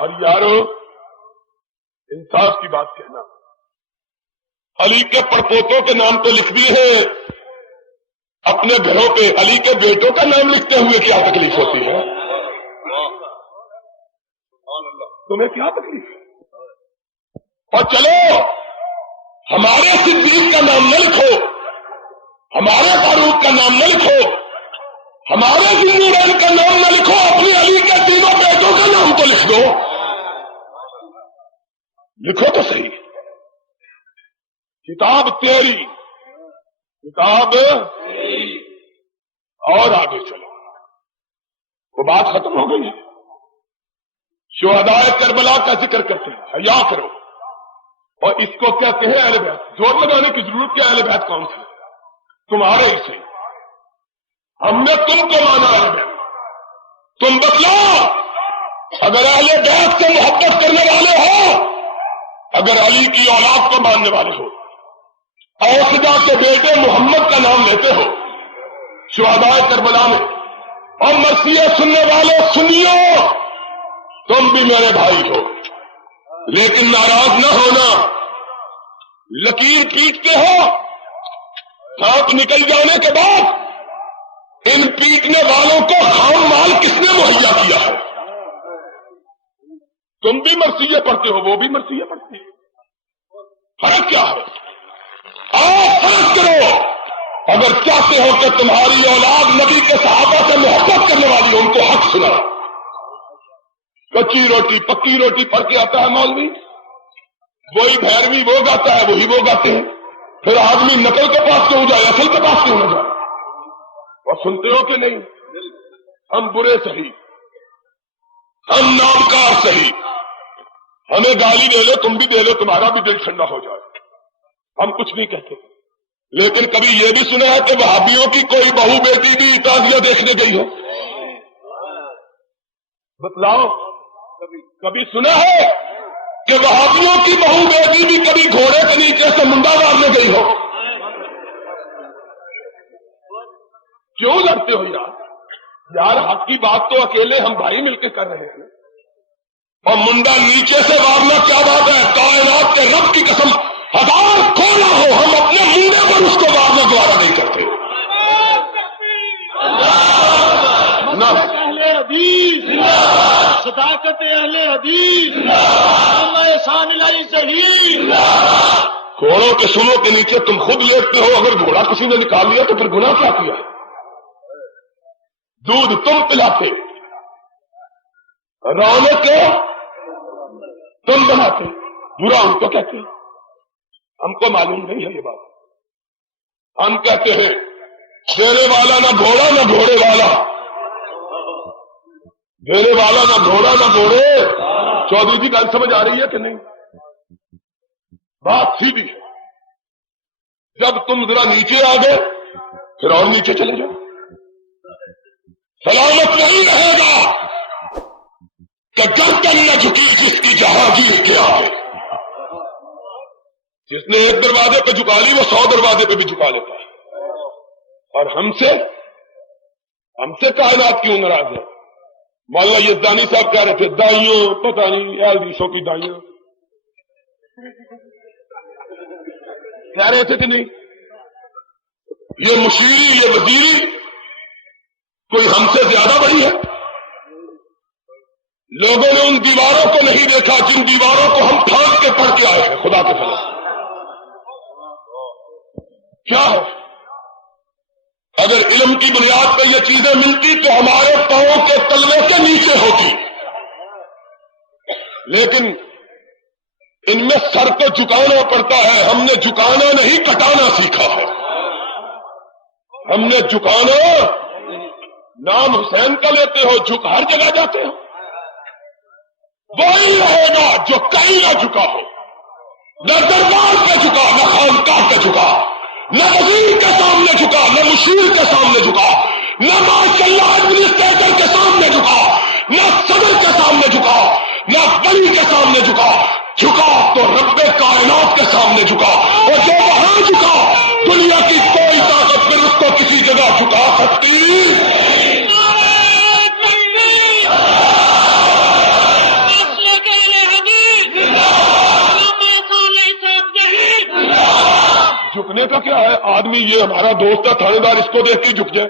اور یارو انصاف کی بات کہنا، علی کے پڑپوتوں کے نام تو لکھ دیے ہیں اپنے گھروں پہ، علی کے بیٹوں کا نام لکھتے ہوئے کیا تکلیف ہوتی ہے؟ تمہیں کیا تکلیف ہے؟ اور چلو ہمارے صدیق کا نام نہ لکھو، ہمارے فاروق کا نام نہ لکھو، ہمارے ذی النورین کا نام نہ لکھو، اپنی علی کے 3 بیٹوں کا نام تو لکھ دو۔ لکھو تو صحیح، کتاب تیری، کتاب اور آگے چلو، وہ بات ختم ہو گئی ہے۔ شہدائے کربلا کا ذکر کرتے ہیں، حیا کرو، اور اس کو کہتے ہیں اہل بیت۔ زور لگانے کی ضرورت کیا؟ اہل بیت کون سے؟ تمہارے ہی سے، ہم نے تم کو مانا اہل بیت، تم بتلاؤ اگر اہل بیت سے محبت کرنے والے ہو، اگر علی کی اولاد کو ماننے والے ہو، اوسدا کے بیٹے محمد کا نام لیتے ہو شہدائے کربلا میں، اور مرثیے سننے والے سنیو، تم بھی میرے بھائی ہو، لیکن ناراض نہ ہونا، لکیر پیٹتے ہو، سانپ نکل جانے کے بعد ان پیٹنے والوں کو خام مال کس نے مہیا کیا ہے؟ تم بھی مرثیے پڑھتے ہو، وہ بھی مرثیے پڑھتے ہیں، فرق کیا ہے؟ آؤ فرق کرو، اگر چاہتے ہو کہ تمہاری اولاد نبی کے صحابہ سے محبت کرنے والی ہو، ان کو حق سناؤ۔ کچی روٹی پکی روٹی پڑھ کے آتا ہے مولوی، وہی بھیروی وہ گاتا ہے، وہی وہ گاتے ہیں، پھر آدمی نقل کے پاس کیوں جائے، اصل کے پاس کیوں نہ جائے؟ اور سنتے ہو کہ نہیں؟ ہم برے صحیح، ہم نامکار صحیح، ہمیں گالی دے لو، تم بھی دے لو، تمہارا بھی دل ٹھنڈا ہو جائے، ہم کچھ نہیں کہتے۔ لیکن کبھی یہ بھی سنا ہے کہ وہابیوں کی کوئی بہو بیٹی بھی تعزیہ دیکھنے گئی ہو؟ بتلاؤ، کبھی سنا ہے کہ وہابیوں کی بہو بیٹی بھی کبھی گھوڑے کے نیچے سے منڈا مارنے گئی ہو؟ کیوں لڑتے ہو یار حق کی بات تو اکیلے ہم بھائی مل کے کر رہے ہیں، اور منڈا نیچے سے مارنا کیا بات ہے؟ کائنات کے رب کی قسم، ہزار کھونا ہو، ہم اپنے منڈے پر اس کو مارنا گوارا نہیں کرتے۔ اہل حدیث، صداقت اہل حدیث، احسان الہی صحیح۔ گھوڑوں کے سنوں کے نیچے تم خود لیٹتے ہو، اگر گھوڑا کسی نے نکال لیا تو پھر گناہ کیا کیا؟ دودھ تم پلاتے، رونق تم بناتے، برا ہم کو کہتے ہیں، ہم کو معلوم نہیں ہے یہ بات۔ ہم کہتے ہیں دینے والا نہ گھوڑا نہ گھوڑے والا، دینے والا نہ گھوڑا نہ گھوڑے۔ چودھری جی گل سمجھ آ رہی ہے کہ نہیں؟ بات سیدھی ہے، جب تم ذرا نیچے آ گئے پھر اور نیچے چلے جاؤ، سلامت نہیں رہے گا کہ گردن نہ جھکی جس کی جہانگیر کے آگے۔ جس نے ایک دروازے پہ جھکا لی وہ 100 دروازے پہ بھی جھکا لیتا ہے، اور ہم سے کائنات کیوں ناراض ہے؟ مولانا یزدانی صاحب کہہ رہے تھے دائیوں پتہ نہیں حدیثوں کی دائیوں، کہہ رہے تھے کہ نہیں؟ یہ مشیری یہ وزیری کوئی ہم سے زیادہ بڑی ہے؟ لوگوں نے ان دیواروں کو نہیں دیکھا جن دیواروں کو ہم پھاڑ کے پڑھ کے آئے ہیں، خدا کے فضل سے۔ کیا ہے؟ اگر علم کی بنیاد پہ یہ چیزیں ملتی تو ہمارے پاؤں کے تلوے کے نیچے ہوتی، لیکن ان میں سر کو جھکانا پڑتا ہے، ہم نے جھکانا نہیں کٹانا سیکھا ہے۔ ہم نے جھکانا، نام حسین کا لیتے ہو، جھک ہر جگہ جاتے ہو، وہی رہے گا جو کہیں نہ جھکا ہو، نہ دربار پہ جھکا، نہ خانقاہ پہ جھکا، نہ وزیر کے سامنے جھکا، نہ مشیر کے سامنے جھکا، نہ ماشاءاللہ ایڈمنسٹریٹر کے سامنے جھکا، نہ صدر کے سامنے جھکا، نہ بڑی کے سامنے جھکا، جھکا تو رب کائنات کے سامنے جھکا، اور جو وہاں جھکا دنیا کی کوئی طاقت پھر اس کو کسی جگہ جھکا سکتی۔ جھکنے کا کیا ہے؟ آدمی یہ ہمارا دوست ہے تھانے دار، اس کو دیکھ کے جھک جائے،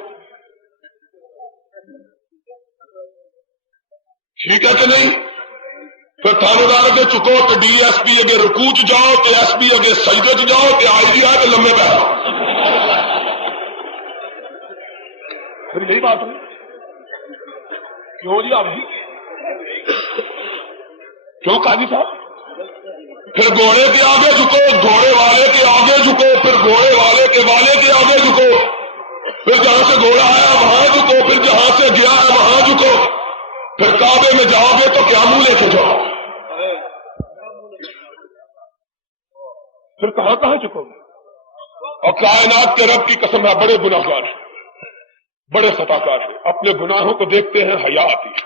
ٹھیک ہے کہ نہیں؟ پھر تھانے دار اگے چکو تو ڈی ایس پی اگے رکوع چ جاؤ، تو ایس پی اگے سجدے چ جاؤ، تو آئی جی آئے تو لمے پہ آؤ، پھر یہی بات ہے۔ کیوں جی آپ جی؟ کیوں قاضی صاحب؟ پھر گھوڑے کے آگے جھکو، گھوڑے والے کے آگے جھکو، پھر گھوڑے والے کے آگے جھکو، پھر جہاں سے گھوڑا آیا وہاں جھکو، پھر جہاں سے گیا ہے وہاں جھکو، پھر کعبے میں جاؤ گے تو کیا منہ لے کے جاؤ، پھر کہاں جھکو گے؟ اور کائنات کے رب کی قسم ہے بڑے گناہگار ہیں، بڑے خطاکار ہیں، اپنے گناہوں کو دیکھتے ہیں حیا آتی ہے،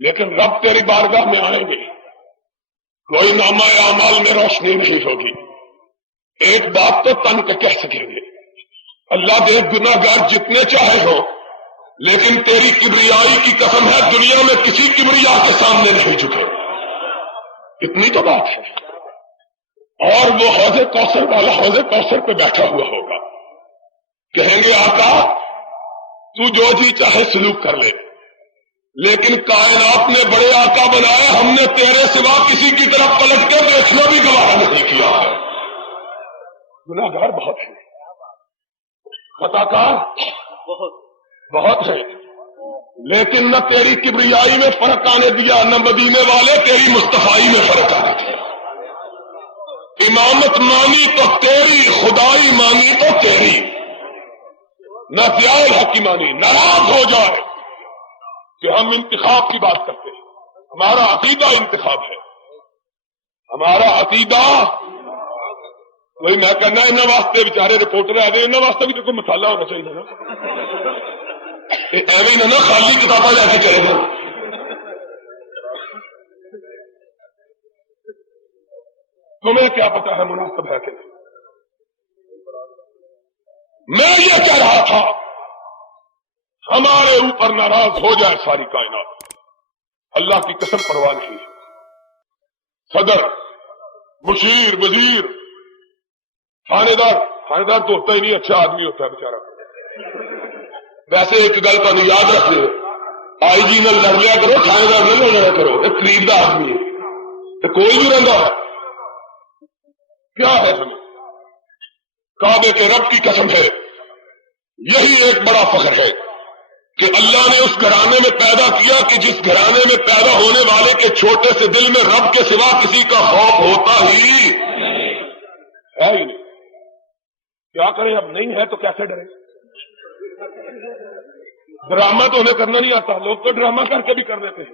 لیکن رب تیری بارگاہ میں آئیں گے، کوئی نامہ اعمال میں روشنی نہیں ہوگی، ایک بات تو تن کے کہہ سکیں گے، اللہ دیکھ گناہگار جتنے چاہے ہو، لیکن تیری کبریائی کی قسم ہے دنیا میں کسی کبریا کے سامنے نہیں جھکے، اتنی تو بات ہے۔ اور وہ حوض کوثر والا حوض کوثر پہ بیٹھا ہوا ہوگا، کہیں گے آقا تو جو جی چاہے سلوک کر لے، لیکن کائنات نے بڑے آقا بنائے، ہم نے تیرے سوا کسی کی طرف پلٹ کے دیکھنا بھی گوارا نہیں کیا ہے۔ گناہگار بہت ہیں، خطاکار بہت ہے، لیکن نہ تیری کبریائی میں فرق آنے دیا، نہ مدینے والے تیری مصطفائی میں فرق آنے دیا۔ امامت مانی تو تیری، خدائی مانی تو تیری، نہ ضیاء الحق کی مانی، ناراض ہو جائے کہ ہم انتخاب کی بات کرتے ہیں، ہمارا عقیدہ انتخاب ہے، ہمارا عقیدہ وہی میں کہنا انہوں واسطے بچارے رپورٹر آ گئے، انہوں واسطے بھی تو کوئی مسالہ ہونا چاہیے نا، ایویں نہ خالی کتابیں لے کے چلے گئے۔ تمہیں کیا پتا ہے مناسب ہے کہ نہیں؟ میں یہ کہہ رہا تھا ہمارے اوپر ناراض ہو جائے ساری کائنات، اللہ کی قسم پرواہ نہیں ہے، صدر، مشیر، وزیر، تھانے دار تو ہوتا ہی نہیں، اچھا آدمی ہوتا ہے بیچارہ۔ ویسے ایک گل تو یاد رکھ لو، آئی جی نال لڑ لیا کرو، تھانے دار نہ لڑا کرو، ایک قریب کا آدمی ہے تو کوئی بھی رہتا ہے، کیا ہے ہمیں؟ کعبے کے رب کی قسم ہے، یہی ایک بڑا فخر ہے کہ اللہ نے اس گھرانے میں پیدا کیا کہ جس گھرانے میں پیدا ہونے والے کے چھوٹے سے دل میں رب کے سوا کسی کا خوف ہوتا ہی ہے ہی نہیں۔ کیا کریں، اب نہیں ہے تو کیسے ڈریں؟ ڈرامہ تو انہیں کرنا نہیں آتا، لوگ تو ڈرامہ کر کے بھی کر دیتے ہیں،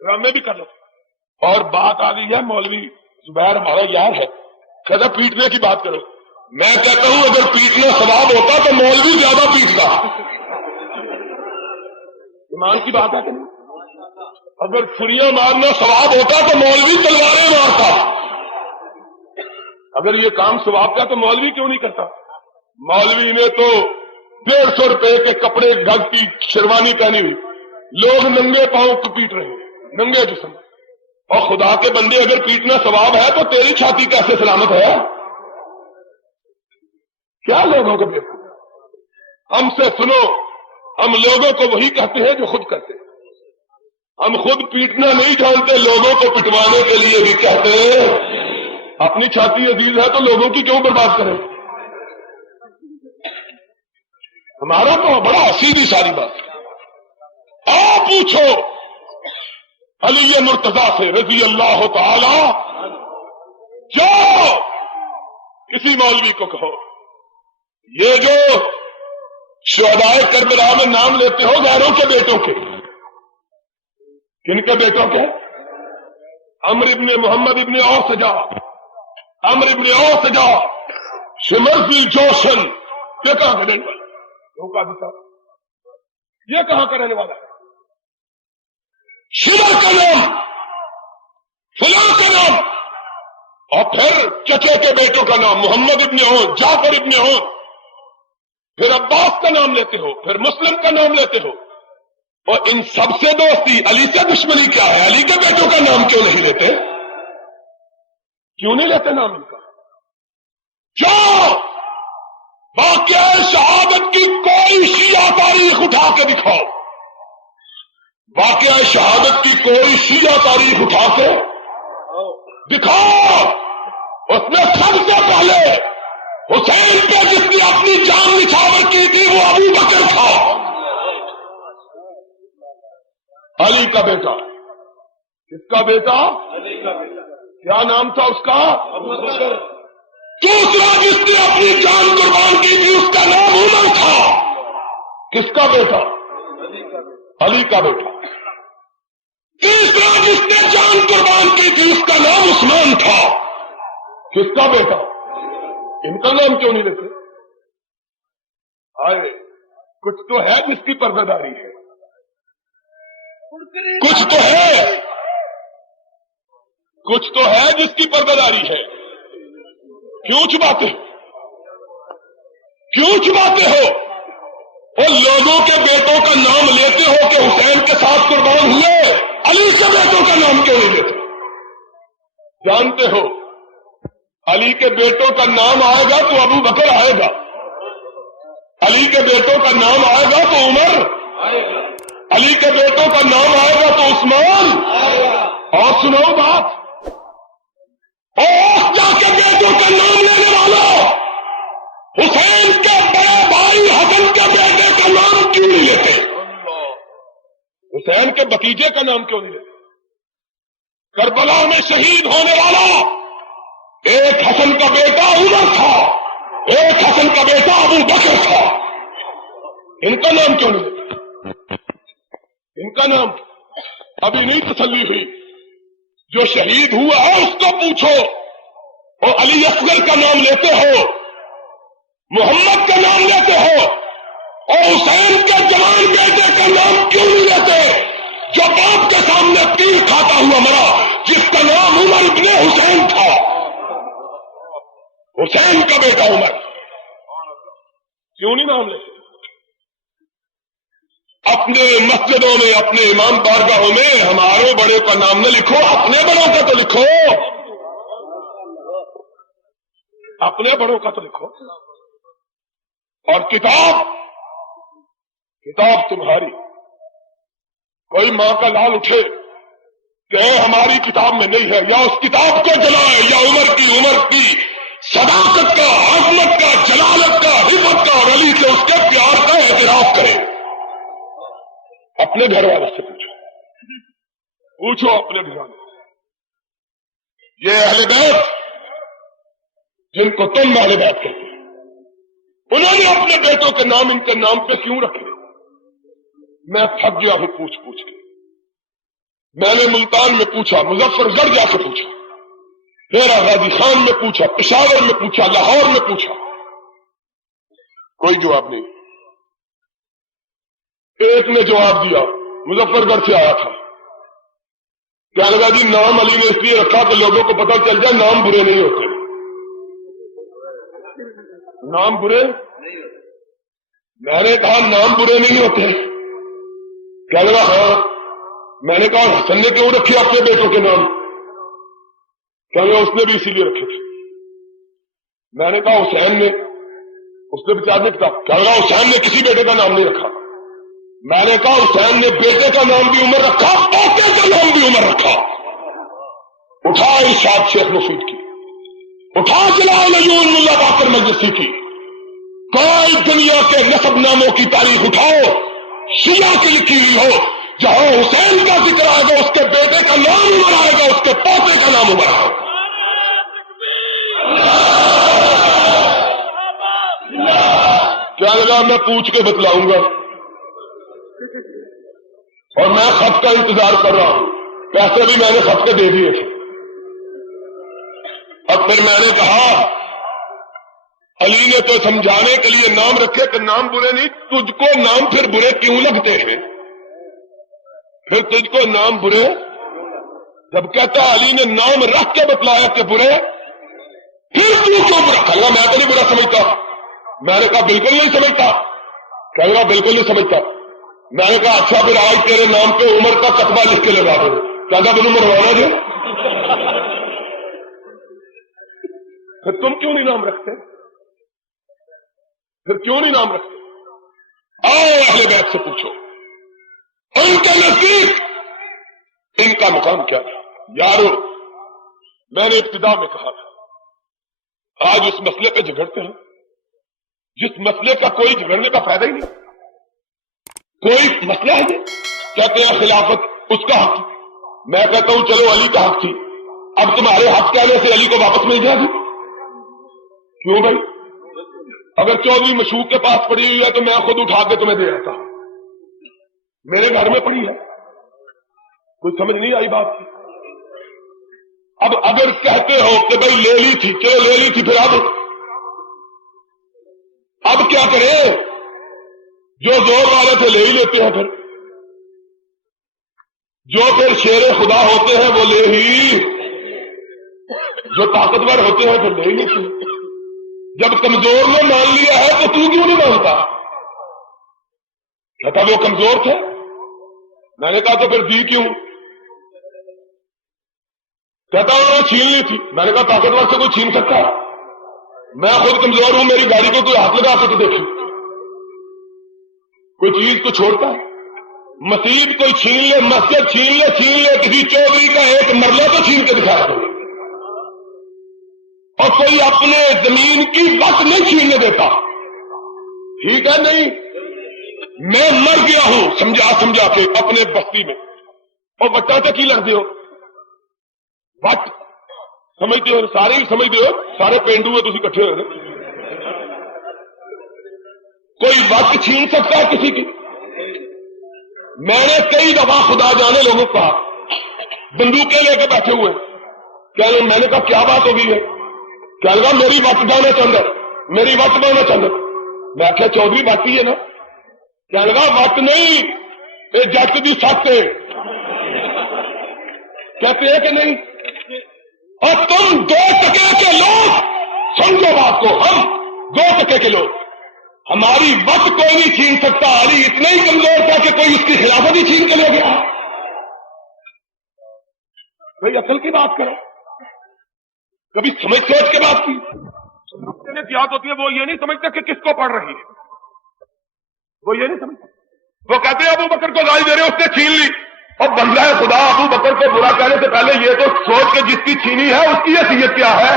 ڈرامے بھی کر لیتے۔ اور بات آ گئی ہے مولوی زبیر ہمارا یار ہے، کہتا پیٹنے کی بات کرو، میں کہتا ہوں اگر پیٹنا ثواب ہوتا تو مولوی زیادہ پیٹتا۔ ایمان کی بات ہے کہ نہیں؟ اگر چھڑیاں مارنا ثواب ہوتا تو مولوی تلواریں مارتا، اگر یہ کام ثواب کا تو مولوی کیوں نہیں کرتا؟ مولوی نے تو 150 روپے کے کپڑے گھر کی شیروانی پہنی ہوئی، لوگ ننگے پاؤں کو پیٹ رہے ہیں، ننگے جسم، اور خدا کے بندے اگر پیٹنا ثواب ہے تو تیری چھاتی کیسے سلامت ہے؟ کیا لوگوں کو بیوقوف؟ ہم سے سنو، ہم لوگوں کو وہی کہتے ہیں جو خود کرتے ہیں، ہم خود پیٹنا نہیں جانتے، لوگوں کو پٹوانے کے لیے بھی کہتے ہیں۔ اپنی چھاتی عزیز ہے تو لوگوں کی کیوں برباد کریں؟ ہمارا تو بڑا سیدھی ساری بات۔ آپ پوچھو علی مرتضیٰ سے رضی اللہ تعالی، جاؤ کسی مولوی کو کہو یہ جو شہدائے کربلا میں نام لیتے ہو غیروں کے بیٹوں کے، کن کے بیٹوں کے؟ عمرو ابن محمد ابن اوس جا، عمرو ابن اوس جا، شمر فی الجوشن، یہ کہاں کا رہنے والا؟ یہ کہاں کا رہنے والا ہے؟ شمر کا نام، فلاں کا نام، اور پھر چچے کے بیٹوں کا نام محمد ابن اوس، جعفر ابن اوس، پھر عباس کا نام لیتے ہو، پھر مسلم کا نام لیتے ہو، اور ان سب سے دوستی، علی سے دشمنی کیا ہے؟ علی کے بیٹوں کا نام کیوں نہیں لیتے؟ کیوں نہیں لیتے نام ان کا؟ کیوں؟ واقعہ شہادت کی کوئی شیعہ تاریخ اٹھا کے دکھاؤ، واقعہ شہادت کی کوئی شیعہ تاریخ اٹھا کے دکھاؤ، اس میں سب سے پہلے حسین پہ جس نے اپنی جان نچھاور کی تھی وہ ابو بکر تھا، علی کا بیٹا، کس کا بیٹا؟ کیا نام تھا اس کا؟ دوسرا جس نے اپنی جان قربان کی تھی اس کا نام عمر تھا. کس کا بیٹا؟ علی کا بیٹا. تیسرا جس نے جان قربان کی تھی اس کا نام عثمان تھا. کس کا بیٹا؟ ان کا نام کیوں نہیں لیتے؟ آئے کچھ تو ہے جس کی پردہ داری ہے، کچھ تو ہے، کچھ تو ہے جس کی پردہ داری ہے. کیوں چھپاتے ہو؟ کیوں چھپاتے ہو؟ اور لوگوں کے بیٹوں کا نام لیتے ہو کہ حسین کے ساتھ قربان ہوئے، علی کے بیٹوں کا نام کیوں نہیں لیتے؟ جانتے ہو علی کے بیٹوں کا نام آئے گا تو ابو بکر آئے گا، علی کے بیٹوں کا نام آئے گا تو عمر، علی کے بیٹوں کا نام آئے گا تو عثمان. اور سنو بات، اور جا کے بیٹوں کا نام لینے والا حسین کے بڑے بھائی حسن کے بیٹے کا نام کیوں نہیں لیتے؟ حسین کے بھتیجے کا نام کیوں نہیں لیتے؟ کربلا میں شہید ہونے والا ایک حسن کا بیٹا عمر تھا، ایک حسن کا بیٹا ابو بکر تھا. ان کا نام کیوں نہیں لیتے؟ ان کا نام ابھی نہیں تسلی ہوئی. جو شہید ہوا ہے اس کو پوچھو. اور علی اصغر کا نام لیتے ہو، محمد کا نام لیتے ہو، اور حسین کے جوان بیٹے کا نام کیوں نہیں لیتے جو باپ کے سامنے تیر کھاتا ہوا مرا، جس کا نام عمر ابن حسین تھا؟ حسین کا بیٹا عمر کیوں نہیں نام لیتے؟ اپنے مسجدوں میں، اپنے امام بارگاہوں میں ہمارے بڑے کا نام نہ لکھو، اپنے بڑوں کا تو لکھو، اپنے بڑوں کا تو لکھو. اور کتاب تمہاری، کوئی ماں کا لال اٹھے کہ ہماری کتاب میں نہیں ہے، یا اس کتاب کو جلائے، یا عمر کی صداقت کا، عظمت کا، جلالت کا، عزت کا اور علی سے اس کے پیار کا اعتراف کرے. اپنے گھر والوں سے پوچھو اپنے گھر والوں سے. یہ اہل بیت جن کو تم اہل بیت کہتے ہیں، انہوں نے اپنے بیٹوں کے نام ان کے نام پہ کیوں رکھے؟ میں تھک گیا ہوں پوچھ کے. میں نے ملتان میں پوچھا، مظفر گڑھ جا کے پوچھا، میرا غازی خان میں پوچھا، پشاور میں پوچھا، لاہور میں پوچھا، کوئی جواب نہیں. ایک نے جواب دیا، مظفر گڑھ سے آیا تھا، کیا لگا جی نام علی نے اس لیے رکھا کہ لوگوں کو پتہ چل جائے نام برے نہیں ہوتے. نام برے؟ میں نے کہا نام برے نہیں ہوتے. کیا لگا؟ ہاں. میں نے کہا حسن نے کیوں رکھے اپنے بیٹوں کے نام؟ کیا لگا اس نے بھی اسی لیے رکھے تھے. میں نے کہا حسین نے، اس نے بچارنے کا کیا لگا حسین نے کسی بیٹے کا نام نہیں رکھا. میں نے کہا حسین نے بیٹے کا نام بھی عمر رکھا، پوتے کا نام بھی عمر رکھا. اٹھا ارشاد شیخ مفید کی، اٹھا جلال العیون ملا باقر مجلسی کی، کوئی دنیا کے نسب ناموں کی تاریخ اٹھاؤ، شیعہ کی لکھی ہوئی ہو، جہاں حسین کا ذکر آئے گا اس کے بیٹے کا نام عمر آئے گا، اس کے پوتے کا نام عمر آئے گا. کیا لگا میں پوچھ کے بتلاؤں گا، اور میں خط کا انتظار کر رہا ہوں. پیسے بھی میں نے خط کے دے دیے تھے. اب پھر میں نے کہا علی نے تو سمجھانے کے لیے نام رکھے کہ نام برے نہیں، تجھ کو نام پھر برے کیوں لگتے ہیں؟ پھر تجھ کو نام برے جب کہتا علی نے نام رکھ کے بتلایا کہ برے، پھر تو کیوں برا؟ کہا میں تو نہیں برا سمجھتا. میں نے کہا بالکل نہیں سمجھتا. کہا بالکل نہیں سمجھتا. میں نے کہا اچھا پھر آج تیرے نام پہ عمر کا کتبہ لکھ کے لگا دو. کہا تم مروانا جو. پھر تم کیوں نہیں نام رکھتے؟ پھر کیوں نہیں نام رکھتے؟ آؤ اہل بیت سے پوچھو، ان کے نزدیک ان کا مقام کیا تھا. یارو میں نے ابتدا میں کہا تھا، آج اس مسئلے پہ جھگڑتے ہیں جس مسئلے کا کوئی جھگڑنے کا فائدہ ہی نہیں. کوئی مسئلہ ہے یہ کہتے ہیں خلافت اس کا حق. میں کہتا ہوں چلو علی کا حق تھی، اب تمہارے حق کہنے سے علی کو واپس مل جائے گی؟ کیوں بھائی؟ اگر 14ویں مشوق کے پاس پڑی ہوئی ہے تو میں خود اٹھا کے تمہیں دے آتا ہوں، میرے گھر میں پڑی ہے، کوئی سمجھ نہیں آئی بات کی؟ اب اگر کہتے ہو کہ بھائی لے لی تھی، چلو لے لی تھی، پھر اب کیا کریں؟ جو زور والے تھے لے ہی لیتے ہیں، پھر جو پھر شیر خدا ہوتے ہیں وہ لے ہی، جو طاقتور ہوتے ہیں پھر لے ہی لیتے ہیں۔ جب کمزور نے مان لیا ہے تو تو کیوں نہیں مانتا؟ کہتا وہ کمزور تھے، میں نے کہا تو پھر دی کیوں؟ کہتا انہوں نے چھین لی تھی، میں نے کہا طاقتور سے کوئی چھین سکتا؟ میں خود کمزور ہوں، میری گاڑی کو کوئی ہاتھ لگا کے تو دیکھیں، کوئی چیز کو چھوڑتا ہے؟ مسجد کوئی چھین لے، مسجد چھین لے، کسی چودھری کا ایک مرلہ تو چھین کے دکھایا دو، اور کوئی اپنے زمین کی وقت نہیں چھیننے دیتا، ٹھیک ہے؟ نہیں، میں مر گیا ہوں سمجھا کے اپنے بستی میں، اور وٹا تک ہی لگتے ہو، وٹ سمجھتے ہو، سارے ہی سمجھتے ہو، سارے پینڈو ہے تھی کٹھے ہوئے، کوئی وقت چھین سکتا ہے کسی کی؟ میں نے کئی دفعہ خدا جانے لوگوں کو کہا، بندوقیں لے کے بیٹھے ہوئے، کیا میں نے کہا کیا بات ہوگی ہے؟ کیا لگا میری وقت بانا چاہتا، میری وقت بانا چاہتا، میں آخیا چودھری وقت ہی ہے نا، کیا لگا وقت نہیں، یہ جٹ کی سخت ہے، کہتے ہیں کہ نہیں؟ اور تم 2 ٹکے کے لوگ، سمجھو بات کو، ہم 2 ٹکے کے لوگ، ہماری وقت کوئی نہیں چھین سکتا، علی اتنا ہی کمزور تھا کہ کوئی اس کی خلافت ہی چھین کے لے گیا؟ کوئی عقل کی بات کرو، کبھی سمجھ سوچ کے بات کی؟ یاد ہوتی ہے، وہ یہ نہیں سمجھتے کہ کس کو پڑھ رہی ہے، وہ یہ نہیں سمجھتے، وہ کہتے ہیں ابو بکر کو گالی دے رہے، اس نے چھین لی، اور بندہ خدا ابو بکر کو برا کہنے سے پہلے یہ تو سوچ کے جس کی چھینی ہے اس کی حیثیت کیا ہے،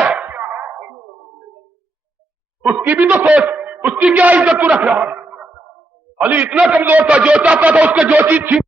اس کی بھی تو سوچ، اس کی کیا عزت تو رکھ رہا ہے؟ علی اتنا کمزور تھا، جو چاہتا تھا اس کے جو چیز چھین